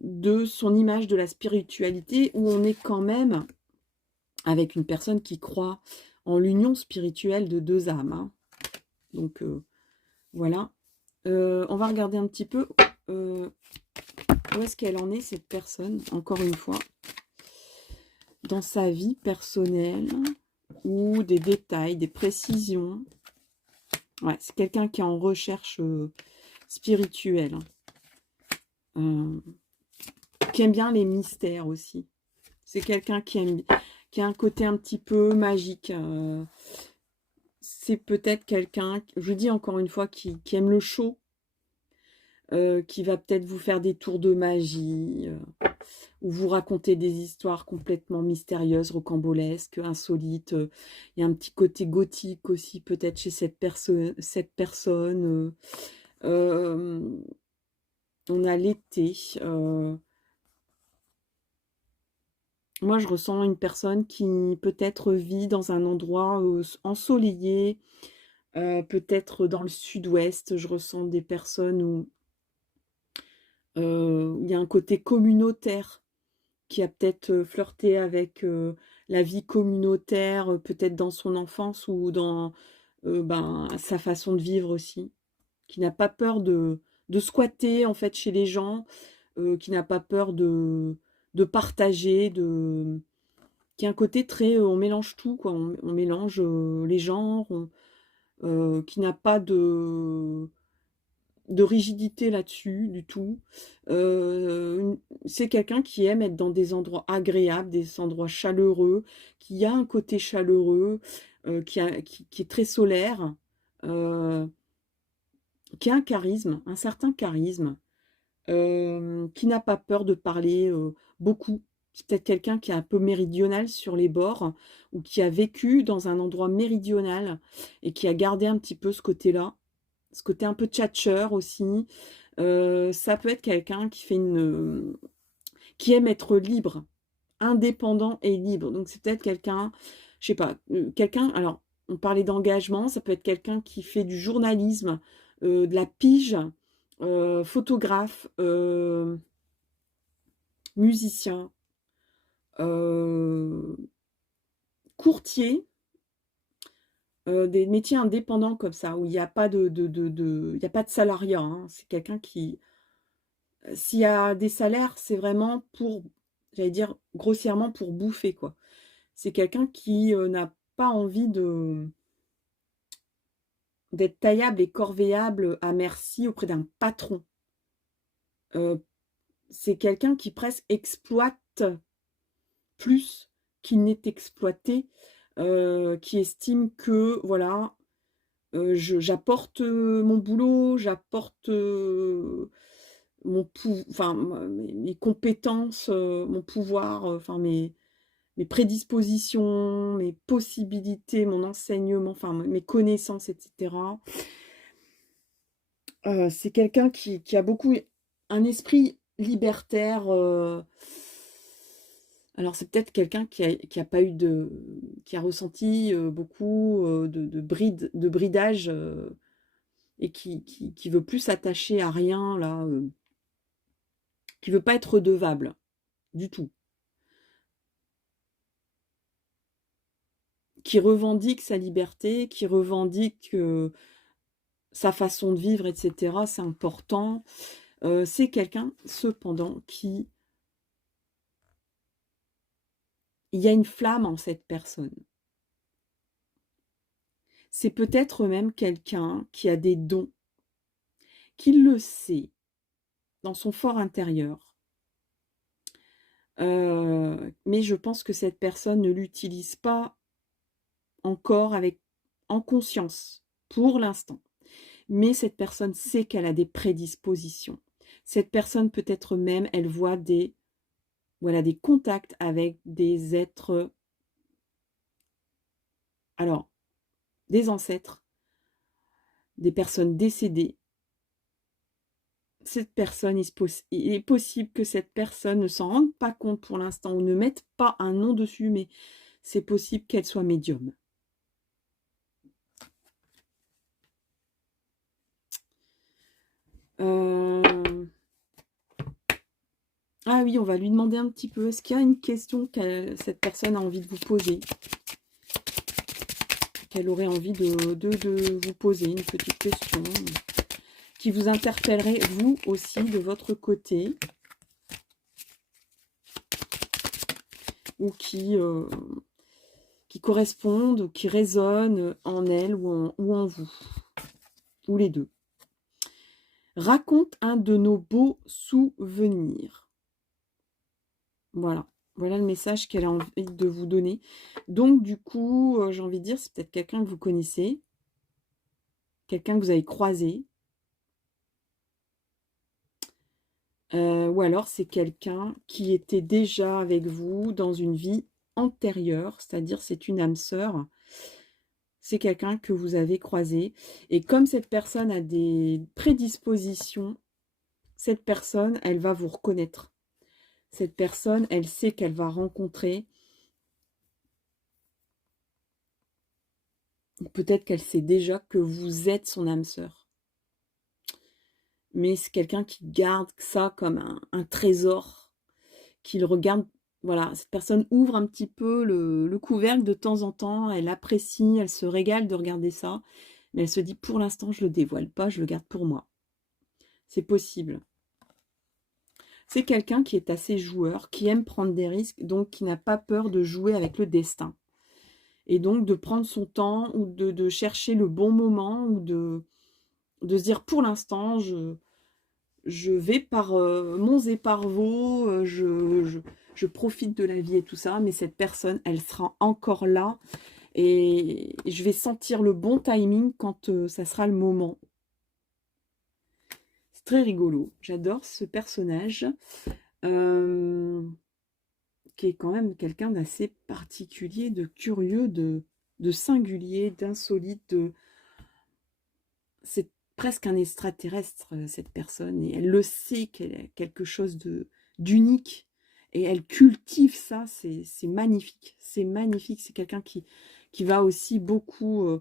de son image de la spiritualité, où on est quand même avec une personne qui croit en l'union spirituelle de deux âmes. Hein. Donc, voilà. On va regarder un petit peu où est-ce qu'elle en est, cette personne, encore une fois, dans sa vie personnelle, ou des détails, des précisions. Ouais, c'est quelqu'un qui est en recherche spirituelle. Qui aime bien les mystères aussi. C'est quelqu'un qui a un côté un petit peu magique. C'est peut-être quelqu'un, je dis encore une fois, qui aime le show, qui va peut-être vous faire des tours de magie, ou vous raconter des histoires complètement mystérieuses, rocambolesques, insolites. Il y a un petit côté gothique aussi, peut-être chez cette personne. On a l'été. Moi, je ressens une personne qui peut-être vit dans un endroit ensoleillé, peut-être dans le sud-ouest. Je ressens des personnes où il y a un côté communautaire qui a peut-être flirté avec la vie communautaire, peut-être dans son enfance ou dans sa façon de vivre aussi, qui n'a pas peur de squatter en fait chez les gens, qui n'a pas peur de partager, qui a un côté très, on mélange tout, quoi. On mélange les genres, qui n'a pas de rigidité là-dessus du tout. C'est quelqu'un qui aime être dans des endroits agréables, des endroits chaleureux, qui a un côté chaleureux, qui est très solaire, euh, qui a un charisme, un certain charisme, qui n'a pas peur de parler beaucoup. C'est peut-être quelqu'un qui est un peu méridional sur les bords, ou qui a vécu dans un endroit méridional et qui a gardé un petit peu ce côté-là, ce côté un peu tchatcheur aussi, Ça peut être quelqu'un qui fait qui aime être libre, indépendant et libre. Donc c'est peut-être quelqu'un, je sais pas, quelqu'un, alors on parlait d'engagement, ça peut être quelqu'un qui fait du journalisme, de la pige, photographe, musicien, heu, courtier, des métiers indépendants comme ça, où il y a pas il y a pas de salariat, hein. C'est quelqu'un qui, s'il y a des salaires, c'est vraiment pour, j'allais dire grossièrement, pour bouffer, quoi. C'est quelqu'un qui, n'a pas envie d'être taillable et corvéable à merci auprès d'un patron. Heu, c'est quelqu'un qui presque exploite plus qu'il n'est exploité, qui estime que voilà, j'apporte, mon boulot, j'apporte, enfin, mes compétences, mon pouvoir, enfin mes prédispositions, mes possibilités, mon enseignement, enfin mes connaissances et cetera. C'est quelqu'un qui a beaucoup un esprit libertaire, alors c'est peut-être quelqu'un qui a pas eu qui a ressenti, beaucoup, de bridage, et qui veut plus s'attacher à rien là, qui veut pas être redevable, du tout. Qui revendique sa liberté, qui revendique, sa façon de vivre et cetera, c'est important. C'est quelqu'un cependant qui, il y a une flamme en cette personne. C'est peut-être même quelqu'un qui a des dons, qui le sait dans son fort intérieur. Mais je pense que cette personne ne l'utilise pas encore en conscience, pour l'instant. Mais cette personne sait qu'elle a des prédispositions. Cette personne peut-être même, elle voit voilà, des contacts avec des êtres, alors, des ancêtres, des personnes décédées. Cette personne, il est possible que cette personne ne s'en rende pas compte pour l'instant ou ne mette pas un nom dessus, mais c'est possible qu'elle soit médium. Ah oui, on va lui demander un petit peu, est-ce qu'il y a une question que cette personne a envie de vous poser? Qu'elle aurait envie de vous poser, une petite question qui vous interpellerait, vous aussi, de votre côté, ou qui correspondent, ou qui résonnent en elle ou en vous, ou les deux. Raconte un de nos beaux souvenirs. Voilà. Voilà le message qu'elle a envie de vous donner. Donc, du coup, j'ai envie de dire, c'est peut-être quelqu'un que vous connaissez, quelqu'un que vous avez croisé, ou alors c'est quelqu'un qui était déjà avec vous dans une vie antérieure, c'est-à-dire c'est une âme sœur. C'est quelqu'un que vous avez croisé. Et comme cette personne a des prédispositions, cette personne, elle va vous reconnaître. Cette personne, elle sait qu'elle va rencontrer. Peut-être qu'elle sait déjà que vous êtes son âme sœur. Mais c'est quelqu'un qui garde ça comme un trésor, qu'il regarde. Voilà, cette personne ouvre un petit peu le couvercle de temps en temps, elle apprécie, elle se régale de regarder ça, mais elle se dit pour l'instant je ne le dévoile pas, je le garde pour moi. C'est possible. C'est quelqu'un qui est assez joueur, qui aime prendre des risques, donc qui n'a pas peur de jouer avec le destin. Et donc de prendre son temps ou de chercher le bon moment ou de se dire pour l'instant je vais par monts et par vaux, je profite de la vie et tout ça, mais cette personne, elle sera encore là et je vais sentir le bon timing quand ça sera le moment. C'est très rigolo, j'adore ce personnage qui est quand même quelqu'un d'assez particulier, de curieux, de singulier, d'insolite, presque un extraterrestre, cette personne, et elle le sait qu'elle a quelque chose d'unique, et elle cultive ça, c'est magnifique, c'est magnifique. C'est quelqu'un qui va aussi beaucoup,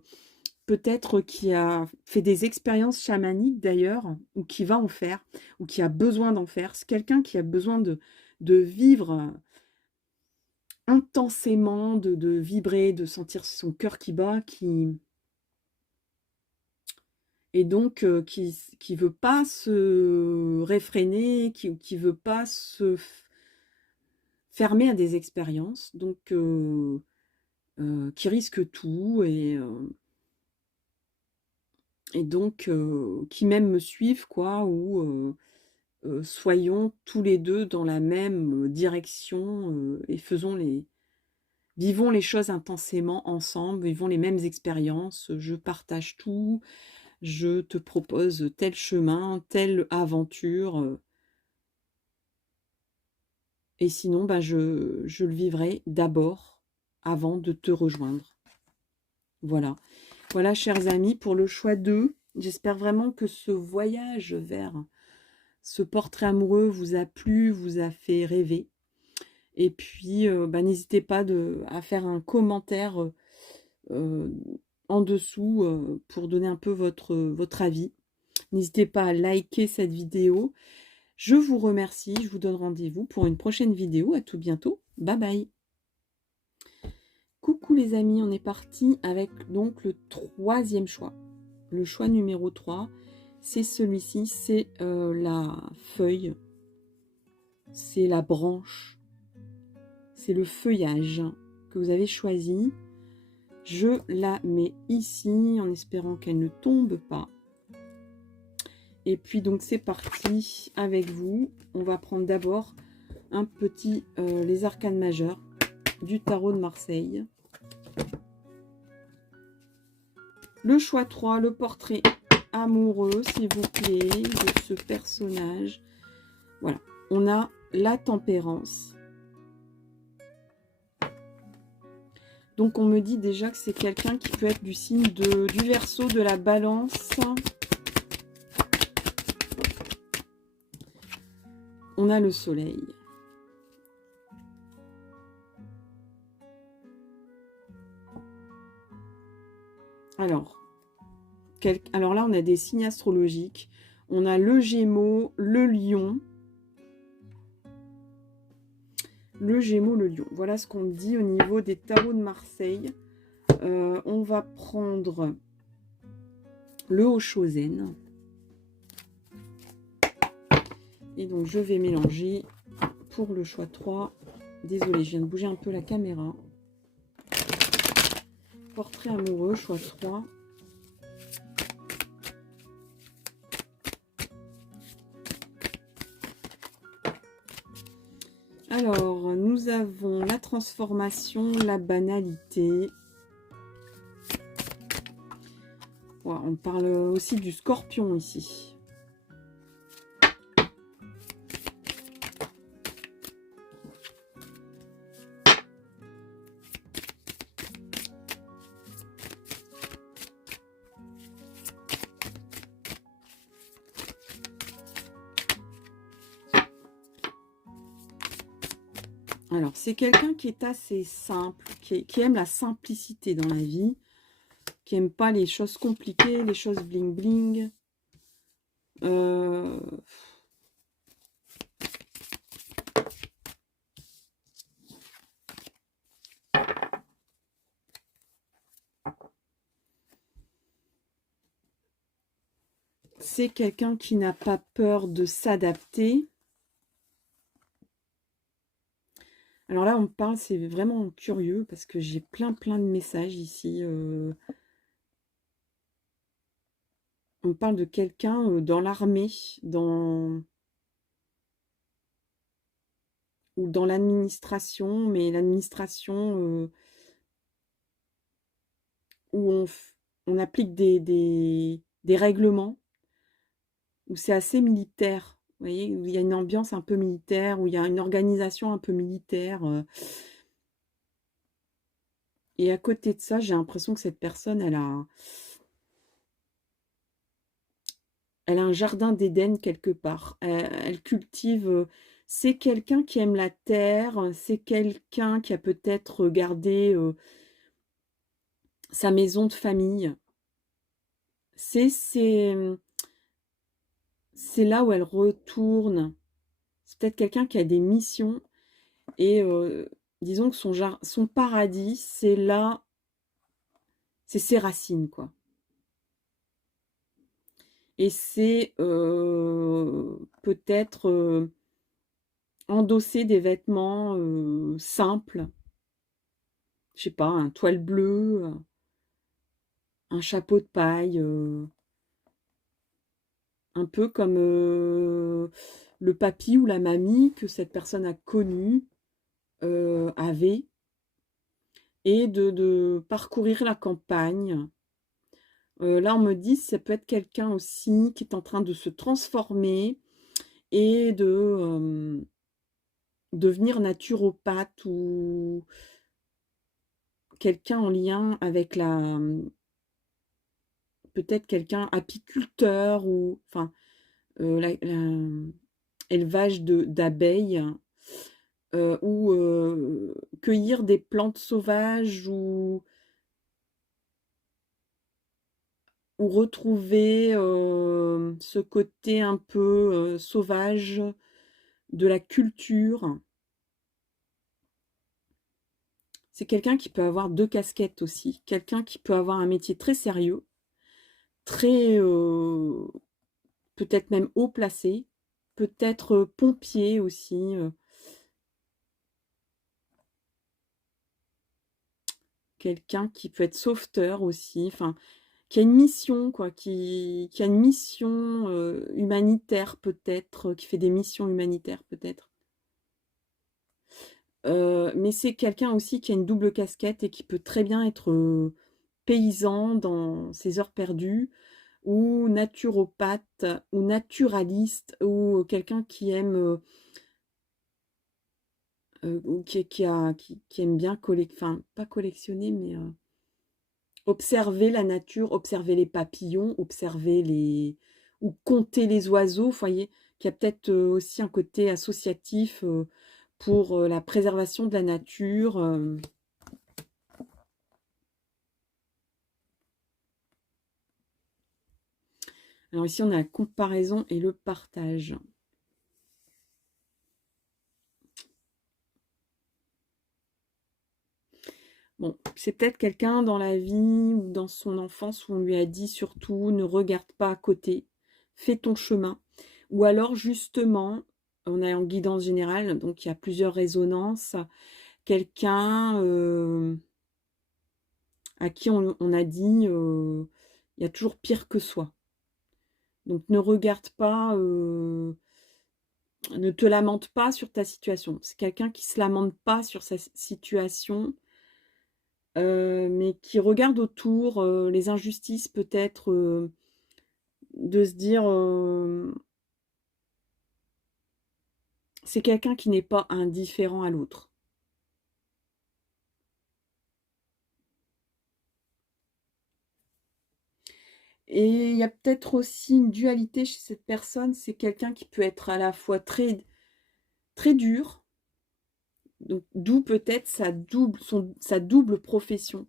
peut-être qui a fait des expériences chamaniques d'ailleurs, ou qui va en faire, ou qui a besoin d'en faire. C'est quelqu'un qui a besoin de vivre intensément, de vibrer, de sentir son cœur qui bat, et donc qui veut pas se réfréner, qui veut pas se fermer à des expériences, donc qui risque tout, et donc qui même me suivent, quoi, ou soyons tous les deux dans la même direction, et vivons les choses intensément ensemble, vivons les mêmes expériences, je partage tout, je te propose tel chemin, telle aventure, et sinon, ben, je le vivrai d'abord avant de te rejoindre. Voilà. Voilà, chers amis, pour le choix 2. J'espère vraiment que ce voyage vers ce portrait amoureux vous a plu, vous a fait rêver. Et puis, ben, n'hésitez pas à faire un commentaire en dessous pour donner un peu votre avis. N'hésitez pas à liker cette vidéo. Je vous remercie, je vous donne rendez-vous pour une prochaine vidéo. À tout bientôt. Bye bye. Coucou les amis, on est parti avec donc le 3e choix. Le choix numéro 3, c'est celui-ci, c'est la feuille, c'est la branche, c'est le feuillage que vous avez choisi. Je la mets ici en espérant qu'elle ne tombe pas. Et puis donc c'est parti avec vous. On va prendre d'abord un petit les arcanes majeures du tarot de Marseille. Le choix 3, le portrait amoureux, s'il vous plaît, de ce personnage. Voilà, on a la tempérance. Donc on me dit déjà que c'est quelqu'un qui peut être du signe du Verseau, de la Balance. On a le soleil. Alors là, on a des signes astrologiques. On a le Gémeaux, le Lion. Le Gémeaux, le Lion. Voilà ce qu'on me dit au niveau des tarots de Marseille. On va prendre le Haut-Chosen. Et donc, je vais mélanger pour le choix 3. Désolée, je viens de bouger un peu la caméra. Portrait amoureux, choix 3. Alors, nous avons la transformation, la banalité. Ouais, on parle aussi du Scorpion ici. Alors, c'est quelqu'un qui est assez simple, qui aime la simplicité dans la vie, qui n'aime pas les choses compliquées, les choses bling-bling. C'est quelqu'un qui n'a pas peur de s'adapter. Alors là, on me parle, c'est vraiment curieux parce que j'ai plein de messages ici. On me parle de quelqu'un dans l'armée, ou dans l'administration, mais l'administration où on applique des règlements, où c'est assez militaire. Vous voyez, où il y a une ambiance un peu militaire, où il y a une organisation un peu militaire. Et à côté de ça, j'ai l'impression que cette personne, Elle a un jardin d'Éden quelque part. Elle cultive, c'est quelqu'un qui aime la terre, c'est quelqu'un qui a peut-être gardé, sa maison de famille. C'est c'est là où elle retourne. C'est peut-être quelqu'un qui a des missions et disons que son paradis, c'est là, c'est ses racines, quoi. Et c'est peut-être endosser des vêtements simples, je sais pas, un toile bleue, un chapeau de paille, un peu comme le papy ou la mamie que cette personne a connu avait, et de parcourir la campagne. Là, on me dit, ça peut être quelqu'un aussi qui est en train de se transformer et de devenir naturopathe ou quelqu'un en lien avec la, peut-être quelqu'un apiculteur ou enfin élevage d'abeilles ou cueillir des plantes sauvages ou retrouver ce côté un peu sauvage de la culture. C'est quelqu'un qui peut avoir deux casquettes aussi, quelqu'un qui peut avoir un métier très sérieux, très peut-être même haut placé, peut-être pompier aussi, quelqu'un qui peut être sauveteur aussi, enfin, qui a une mission, quoi, qui a une mission humanitaire peut-être, qui fait des missions humanitaires peut-être. Mais c'est quelqu'un aussi qui a une double casquette et qui peut très bien être paysan dans ses heures perdues, ou naturopathe, ou naturaliste, ou quelqu'un qui aime, ou qui aime bien enfin, pas collectionner, mais observer la nature, observer les papillons, observer les ou compter les oiseaux, vous voyez, qui a peut-être aussi un côté associatif pour la préservation de la nature. Alors ici, on a la comparaison et le partage. Bon, c'est peut-être quelqu'un dans la vie ou dans son enfance où on lui a dit surtout ne regarde pas à côté, fais ton chemin. Ou alors justement, on est en guidance générale, donc il y a plusieurs résonances. Quelqu'un à qui on a dit il y a toujours pire que soi. Donc ne regarde pas, ne te lamente pas sur ta situation. C'est quelqu'un qui se lamente pas sur sa situation, mais qui regarde autour les injustices peut-être, de se dire c'est quelqu'un qui n'est pas indifférent à l'autre. Et il y a peut-être aussi une dualité chez cette personne, c'est quelqu'un qui peut être à la fois très, très dur, d'où peut-être sa double profession,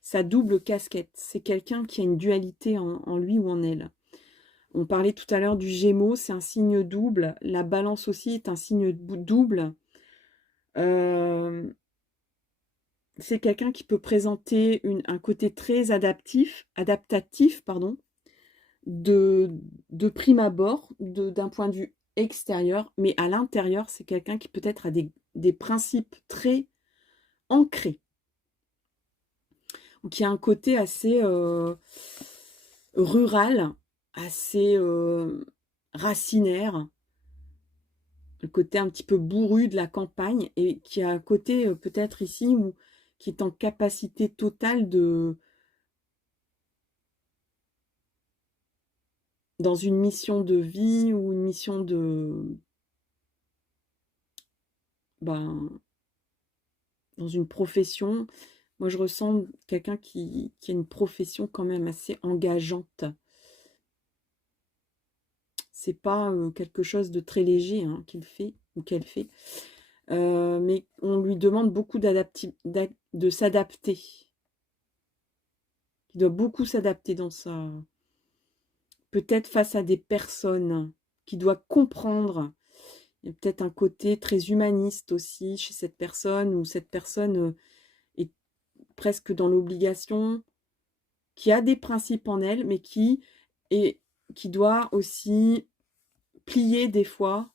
sa double casquette. C'est quelqu'un qui a une dualité en lui ou en elle. On parlait tout à l'heure du Gémeaux, c'est un signe double. La Balance aussi est un signe double. C'est quelqu'un qui peut présenter un côté très adaptatif, pardon, de, de prime abord, d'un point de vue extérieur, mais à l'intérieur, c'est quelqu'un qui peut-être a des principes très ancrés, ou qui a un côté assez rural, assez racinaire, le côté un petit peu bourru de la campagne, et qui a un côté peut-être ici où qui est en capacité totale de, dans une mission de vie ou une mission de, ben, dans une profession. Moi, je ressens quelqu'un qui a une profession quand même assez engageante. C'est pas quelque chose de très léger hein, qu'il fait ou qu'elle fait. Mais on lui demande beaucoup de s'adapter. Il doit beaucoup s'adapter dans ça. Peut-être face à des personnes qui doit comprendre. Il y a peut-être un côté très humaniste aussi chez cette personne, où cette personne est presque dans l'obligation, qui a des principes en elle, mais qui doit aussi plier des fois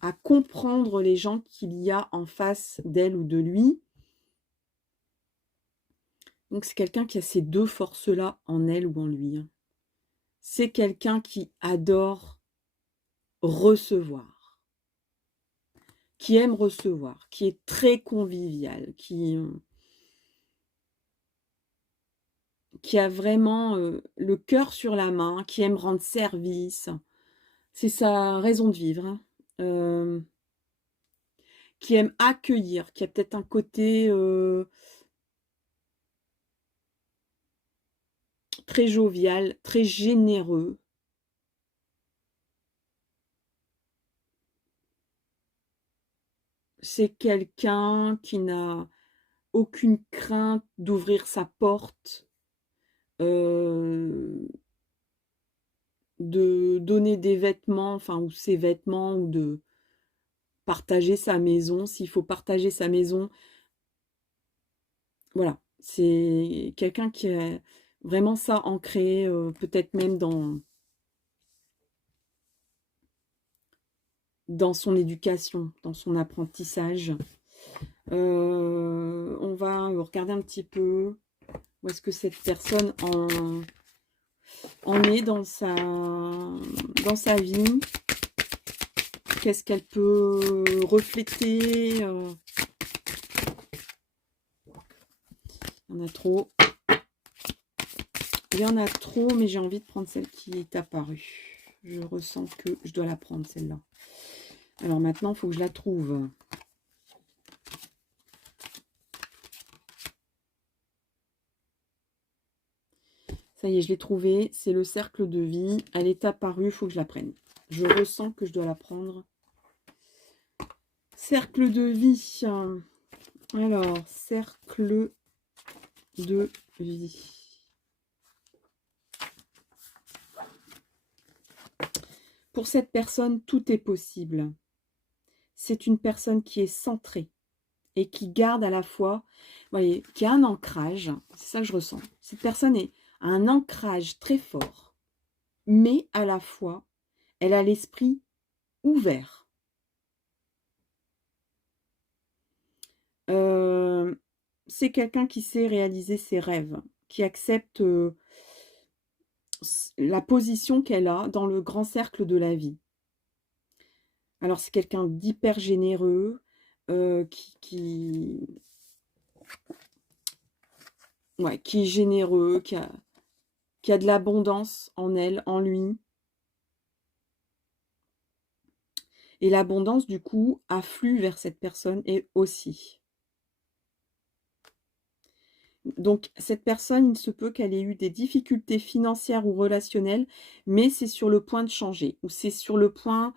à comprendre les gens qu'il y a en face d'elle ou de lui. Donc c'est quelqu'un qui a ces deux forces-là en elle ou en lui. C'est quelqu'un qui adore recevoir, qui aime recevoir, qui est très convivial, qui a vraiment le cœur sur la main, qui aime rendre service. C'est sa raison de vivre. Hein. Qui aime accueillir, qui a peut-être un côté très jovial, très généreux. C'est quelqu'un qui n'a aucune crainte d'ouvrir sa porte, de donner des vêtements, enfin, ou ses vêtements, ou de partager sa maison. S'il faut partager sa maison, voilà. C'est quelqu'un qui a vraiment ça ancré, peut-être même dans son éducation, dans son apprentissage. On va regarder un petit peu où est-ce que cette personne en est dans sa vie. Qu'est-ce qu'elle peut refléter. Il y en a trop. Il y en a trop, mais j'ai envie de prendre celle qui est apparue. Je ressens que je dois la prendre, celle-là. Alors maintenant, il faut que je la trouve. Ça y est, je l'ai trouvée. C'est le cercle de vie. Elle est apparue, il faut que je la prenne. Je ressens que je dois la prendre. Cercle de vie. Alors, cercle de vie. Pour cette personne, tout est possible. C'est une personne qui est centrée et qui garde à la fois, vous voyez, qui a un ancrage. C'est ça que je ressens. Cette personne a un ancrage très fort, mais à la fois, elle a l'esprit ouvert. C'est quelqu'un qui sait réaliser ses rêves, qui accepte la position qu'elle a dans le grand cercle de la vie. Alors, c'est quelqu'un d'hyper généreux, qui est généreux, qui a de l'abondance en elle, en lui. Et l'abondance, du coup, afflue vers cette personne et aussi. Donc, cette personne, il se peut qu'elle ait eu des difficultés financières ou relationnelles, mais c'est sur le point de changer, ou c'est sur le point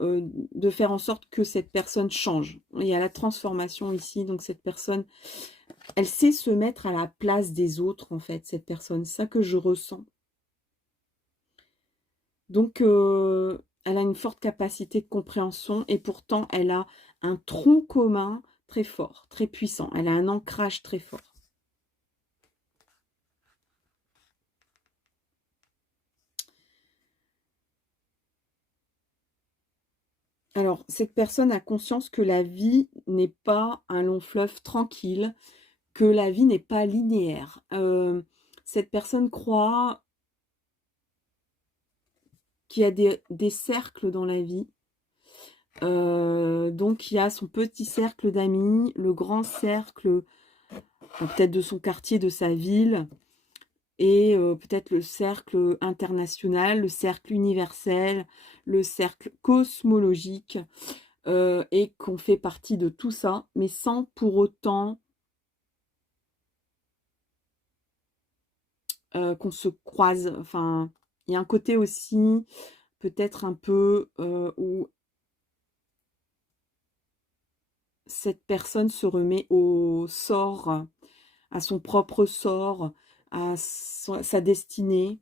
de faire en sorte que cette personne change. Il y a la transformation ici, donc cette personne, elle sait se mettre à la place des autres, en fait, cette personne. C'est ça que je ressens. Donc, elle a une forte capacité de compréhension et pourtant, elle a un tronc commun très fort, très puissant. Elle a un ancrage très fort. Alors, cette personne a conscience que la vie n'est pas un long fleuve tranquille, que la vie n'est pas linéaire. Cette personne croit qu'il y a des cercles dans la vie. Donc, il y a son petit cercle d'amis, le grand cercle, peut-être de son quartier, de sa ville, et peut-être le cercle international, le cercle universel, le cercle cosmologique, et qu'on fait partie de tout ça, mais sans pour autant qu'on se croise. Enfin, il y a un côté aussi peut-être un peu où cette personne se remet au sort, à son propre sort, à sa destinée.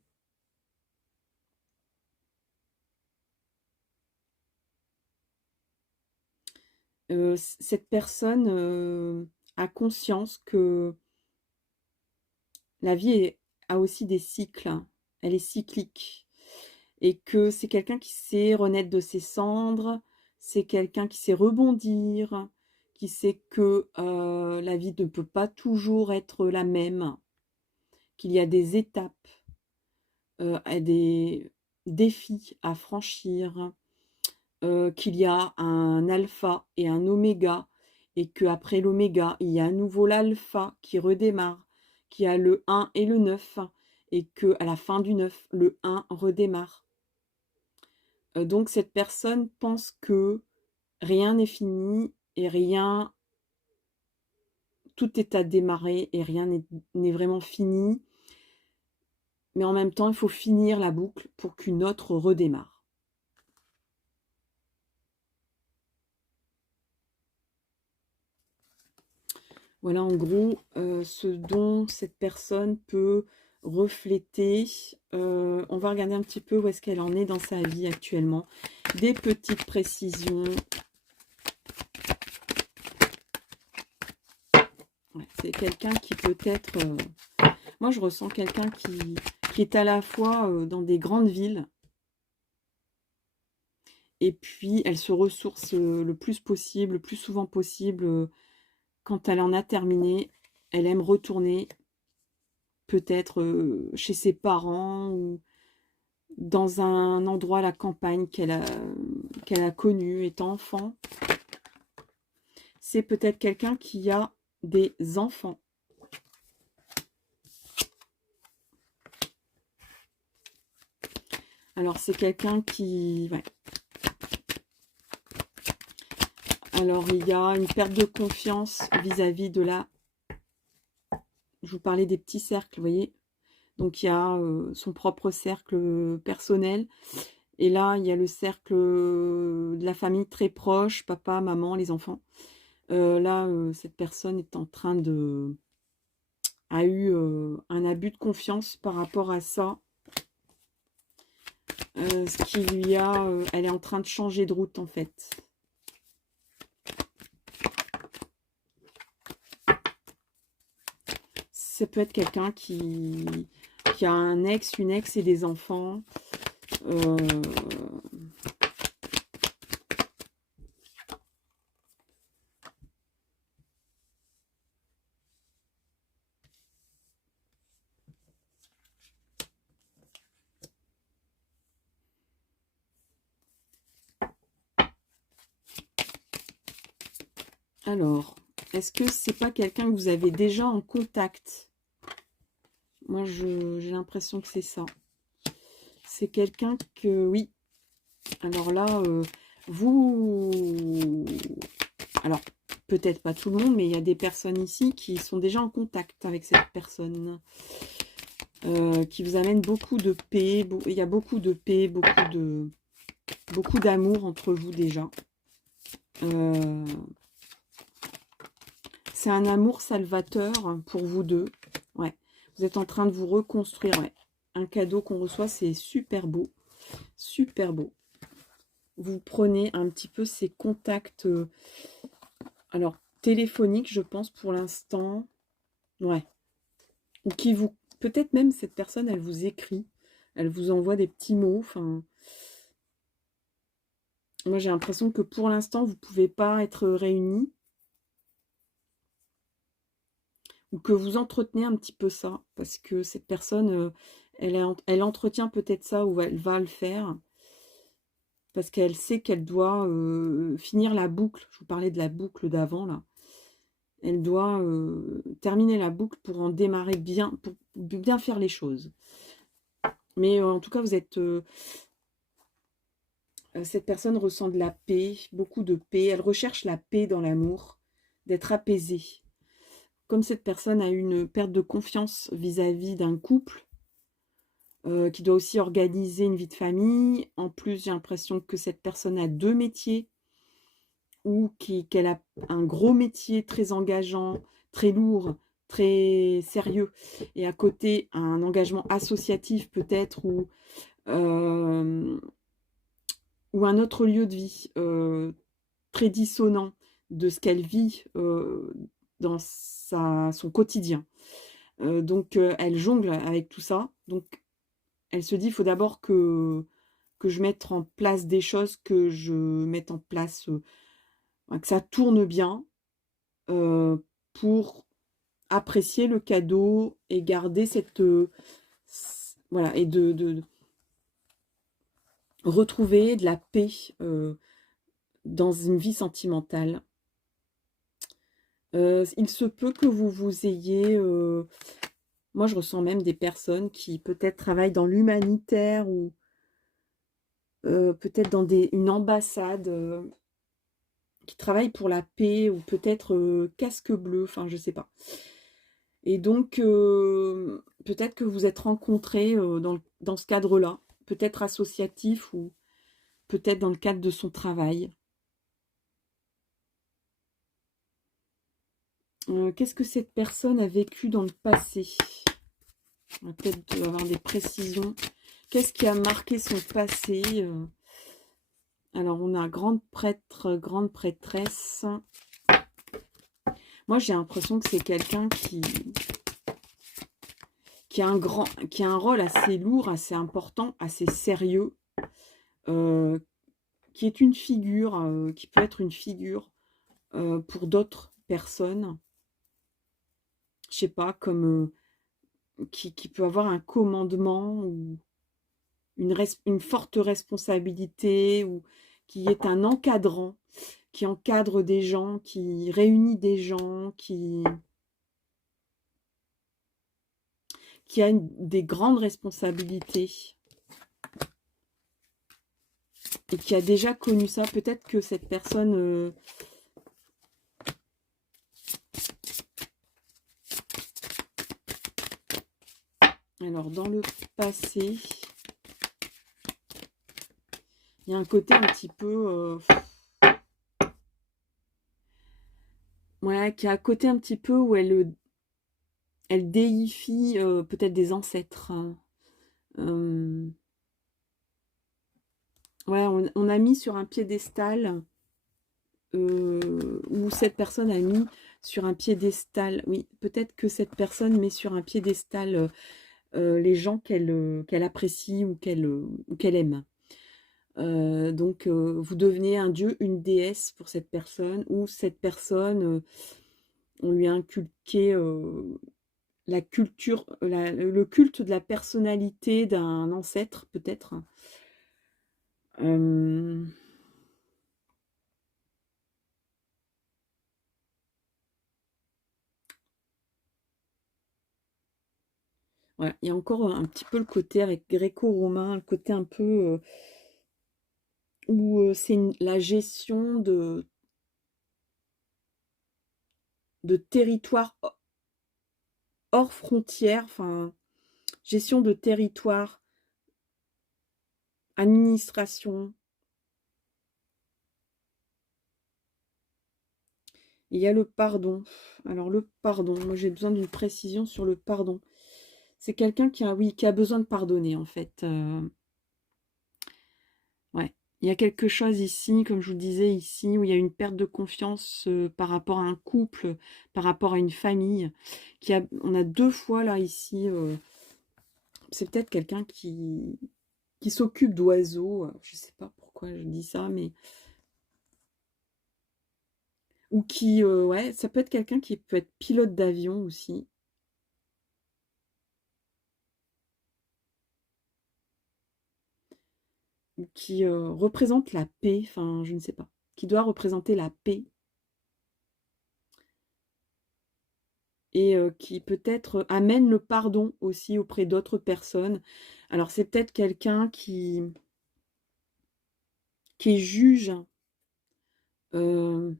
Cette personne a conscience que la vie a aussi des cycles, hein. Elle est cyclique. Et que c'est quelqu'un qui sait renaître de ses cendres, c'est quelqu'un qui sait rebondir, qui sait que la vie ne peut pas toujours être la même, qu'il y a des étapes, des défis à franchir, qu'il y a un alpha et un oméga, et qu'après l'oméga, il y a à nouveau l'alpha qui redémarre, qui a le 1 et le 9, et qu'à la fin du 9, le 1 redémarre. Donc cette personne pense que rien n'est fini et rien, tout est à démarrer et rien n'est vraiment fini. Mais en même temps, il faut finir la boucle pour qu'une autre redémarre. Voilà en gros ce dont cette personne peut refléter. On va regarder un petit peu où est-ce qu'elle en est dans sa vie actuellement. Des petites précisions. Ouais, c'est quelqu'un qui peut être... moi, je ressens quelqu'un qui est à la fois dans des grandes villes. Et puis, elle se ressource le plus possible, le plus souvent possible. Quand elle en a terminé, elle aime retourner peut-être chez ses parents ou dans un endroit à la campagne qu'elle a connu étant enfant. C'est peut-être quelqu'un qui a des enfants. Alors, c'est quelqu'un qui... Ouais. Alors, il y a une perte de confiance vis-à-vis de la... Je vous parlais des petits cercles, vous voyez. Donc, il y a son propre cercle personnel. Et là, il y a le cercle de la famille très proche, papa, maman, les enfants. Là, cette personne est en train de... a eu un abus de confiance par rapport à ça. Ce qui lui a... elle est en train de changer de route, en fait. Ça peut être quelqu'un qui a un ex, une ex et des enfants. Alors, est-ce que c'est pas quelqu'un que vous avez déjà en contact? Moi, j'ai l'impression que c'est ça. C'est quelqu'un que, oui. Alors là, vous... Alors, peut-être pas tout le monde, mais il y a des personnes ici qui sont déjà en contact avec cette personne. Qui vous amène beaucoup de paix. Il y a beaucoup de paix, beaucoup d'amour entre vous déjà. C'est un amour salvateur pour vous deux. Ouais. Vous êtes en train de vous reconstruire. Ouais. Un cadeau qu'on reçoit, c'est super beau. Super beau. Vous prenez un petit peu ces contacts, alors téléphoniques, je pense, pour l'instant. Ouais. Ou qui vous... Peut-être même cette personne, elle vous écrit. Elle vous envoie des petits mots. Enfin... Moi, j'ai l'impression que pour l'instant, vous ne pouvez pas être réunis. Ou que vous entretenez un petit peu ça. Parce que cette personne, elle entretient peut-être ça ou elle va le faire. Parce qu'elle sait qu'elle doit finir la boucle. Je vous parlais de la boucle d'avant, là. Elle doit terminer la boucle pour en démarrer bien, pour bien faire les choses. Mais en tout cas, vous êtes... cette personne ressent de la paix, beaucoup de paix. Elle recherche la paix dans l'amour, d'être apaisée. Comme cette personne a eu une perte de confiance vis-à-vis d'un couple, qui doit aussi organiser une vie de famille. En plus, j'ai l'impression que cette personne a 2 métiers ou qu'elle a un gros métier très engageant, très lourd, très sérieux et à côté un engagement associatif peut-être ou un autre lieu de vie, très dissonant de ce qu'elle vit, dans son quotidien. Donc elle jongle avec tout ça. Donc elle se dit: «Il faut d'abord que je mette en place des choses, que je mette en place, que ça tourne bien, pour apprécier le cadeau et garder cette, voilà et de retrouver de la paix, dans une vie sentimentale». Il se peut que vous ayez, moi je ressens même des personnes qui peut-être travaillent dans l'humanitaire ou, peut-être dans une ambassade, qui travaillent pour la paix ou peut-être, casque bleu, enfin je sais pas. Et donc, peut-être que vous êtes rencontrés, dans ce cadre-là, peut-être associatif ou peut-être dans le cadre de son travail. Qu'est-ce que cette personne a vécu dans le passé? On va peut-être avoir des précisions. Qu'est-ce qui a marqué son passé? Alors, on a grande prêtre, grande prêtresse. Moi, j'ai l'impression que c'est quelqu'un qui a un rôle assez lourd, assez important, assez sérieux, qui est une figure, qui peut être une figure pour d'autres personnes. Je sais pas, comme qui peut avoir un commandement ou une forte responsabilité ou qui est un encadrant, qui encadre des gens, qui réunit des gens, qui a des grandes responsabilités et qui a déjà connu ça. Peut-être que cette personne alors dans le passé, il y a un côté un petit peu ouais, qui a un côté un petit peu où elle déifie peut-être des ancêtres. Ouais, on a mis sur un piédestal, ou cette personne a mis sur un piédestal, oui, peut-être que cette personne met sur un piédestal les gens qu'elle apprécie ou qu'elle aime. Donc, vous devenez un dieu, une déesse pour cette personne, ou cette personne, on lui a inculqué la culture, le culte de la personnalité d'un ancêtre, peut-être. Ouais, il y a encore un petit peu le côté avec gréco-romain, le côté un peu où c'est la gestion de territoire hors frontières, enfin, gestion de territoire, administration. Il y a le pardon. Alors le pardon, moi j'ai besoin d'une précision sur le pardon. C'est quelqu'un qui a, oui, qui a besoin de pardonner en fait. Ouais. Il y a quelque chose ici, comme je vous le disais ici, où il y a une perte de confiance par rapport à un couple, par rapport à une famille. On a 2 fois là ici, c'est peut-être quelqu'un qui s'occupe d'oiseaux. Je sais pas pourquoi je dis ça, mais ou qui, ouais, ça peut être quelqu'un qui peut être pilote d'avion aussi. Ou qui représente la paix, enfin je ne sais pas, qui doit représenter la paix et qui peut-être amène le pardon aussi auprès d'autres personnes. Alors c'est peut-être quelqu'un qui juge, euh,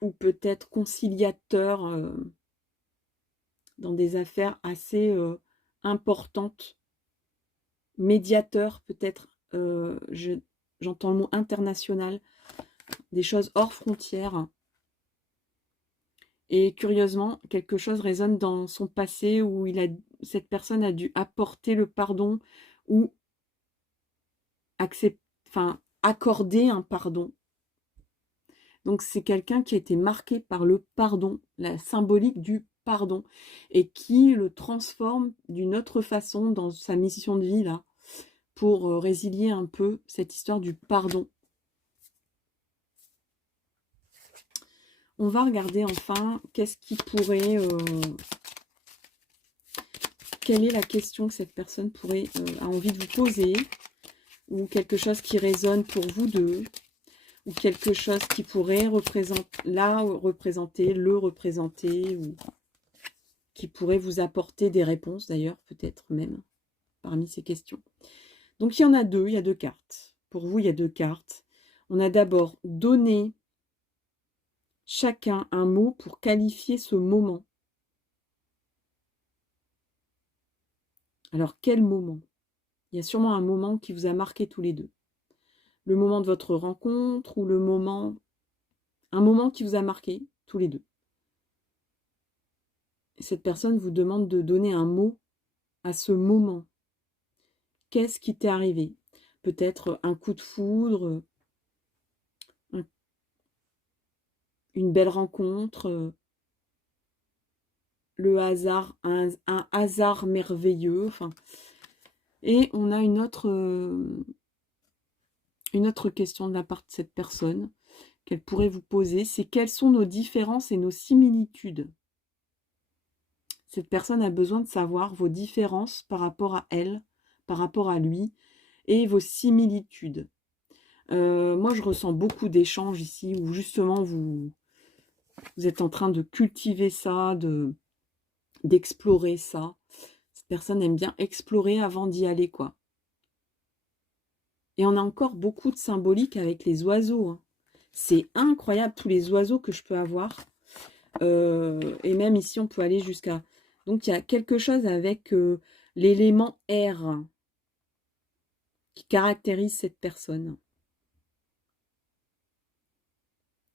ou peut-être conciliateur dans des affaires assez importantes, médiateur peut-être, j'entends le mot international, des choses hors frontières. Et curieusement, quelque chose résonne dans son passé où cette personne a dû apporter le pardon ou accorder un pardon. Donc c'est quelqu'un qui a été marqué par le pardon, la symbolique du pardon, et qui le transforme d'une autre façon dans sa mission de vie là, pour résilier un peu cette histoire du pardon. On va regarder enfin qu'est-ce qui pourrait... quelle est la question que cette personne a envie de vous poser, ou quelque chose qui résonne pour vous deux, ou quelque chose qui pourrait représenter, ou qui pourrait vous apporter des réponses d'ailleurs, peut-être même, parmi ces questions. Donc il y en a deux, il y a deux cartes. Pour vous, il y a deux cartes. On a d'abord donné chacun un mot pour qualifier ce moment. Alors, quel moment? Il y a sûrement un moment qui vous a marqué tous les deux. Le moment de votre rencontre ou un moment qui vous a marqué tous les deux. Et cette personne vous demande de donner un mot à ce moment. Qu'est-ce qui t'est arrivé? Peut-être un coup de foudre, une belle rencontre, le hasard, un hasard merveilleux. Et on a une autre question de la part de cette personne qu'elle pourrait vous poser, c'est quelles sont nos différences et nos similitudes? Cette personne a besoin de savoir vos différences par rapport à elle, par rapport à lui, et vos similitudes. Moi, je ressens beaucoup d'échanges ici, où justement, vous êtes en train de cultiver ça, d'explorer ça. Cette personne aime bien explorer avant d'y aller, quoi. Et on a encore beaucoup de symbolique avec les oiseaux. Hein. C'est incroyable, tous les oiseaux que je peux avoir. Et même ici, on peut aller jusqu'à... Donc, il y a quelque chose avec l'élément air qui caractérise cette personne.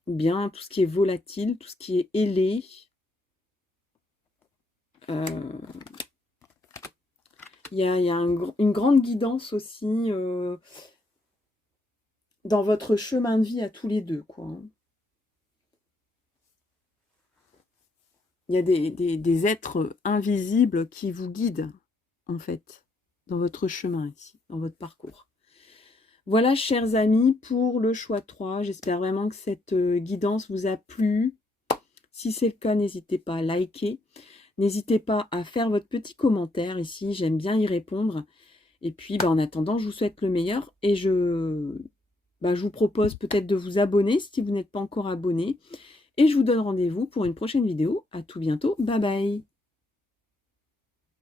Ou bien tout ce qui est volatile, tout ce qui est ailé. Il y a une grande guidance aussi dans votre chemin de vie à tous les deux, quoi. Il y a des êtres invisibles qui vous guident, en fait, dans votre chemin ici, dans votre parcours. Voilà, chers amis, pour le choix 3. J'espère vraiment que cette guidance vous a plu. Si c'est le cas, n'hésitez pas à liker. N'hésitez pas à faire votre petit commentaire ici. J'aime bien y répondre. Et puis, en attendant, je vous souhaite le meilleur. Et je vous propose peut-être de vous abonner si vous n'êtes pas encore abonné. Et je vous donne rendez-vous pour une prochaine vidéo. À tout bientôt. Bye bye.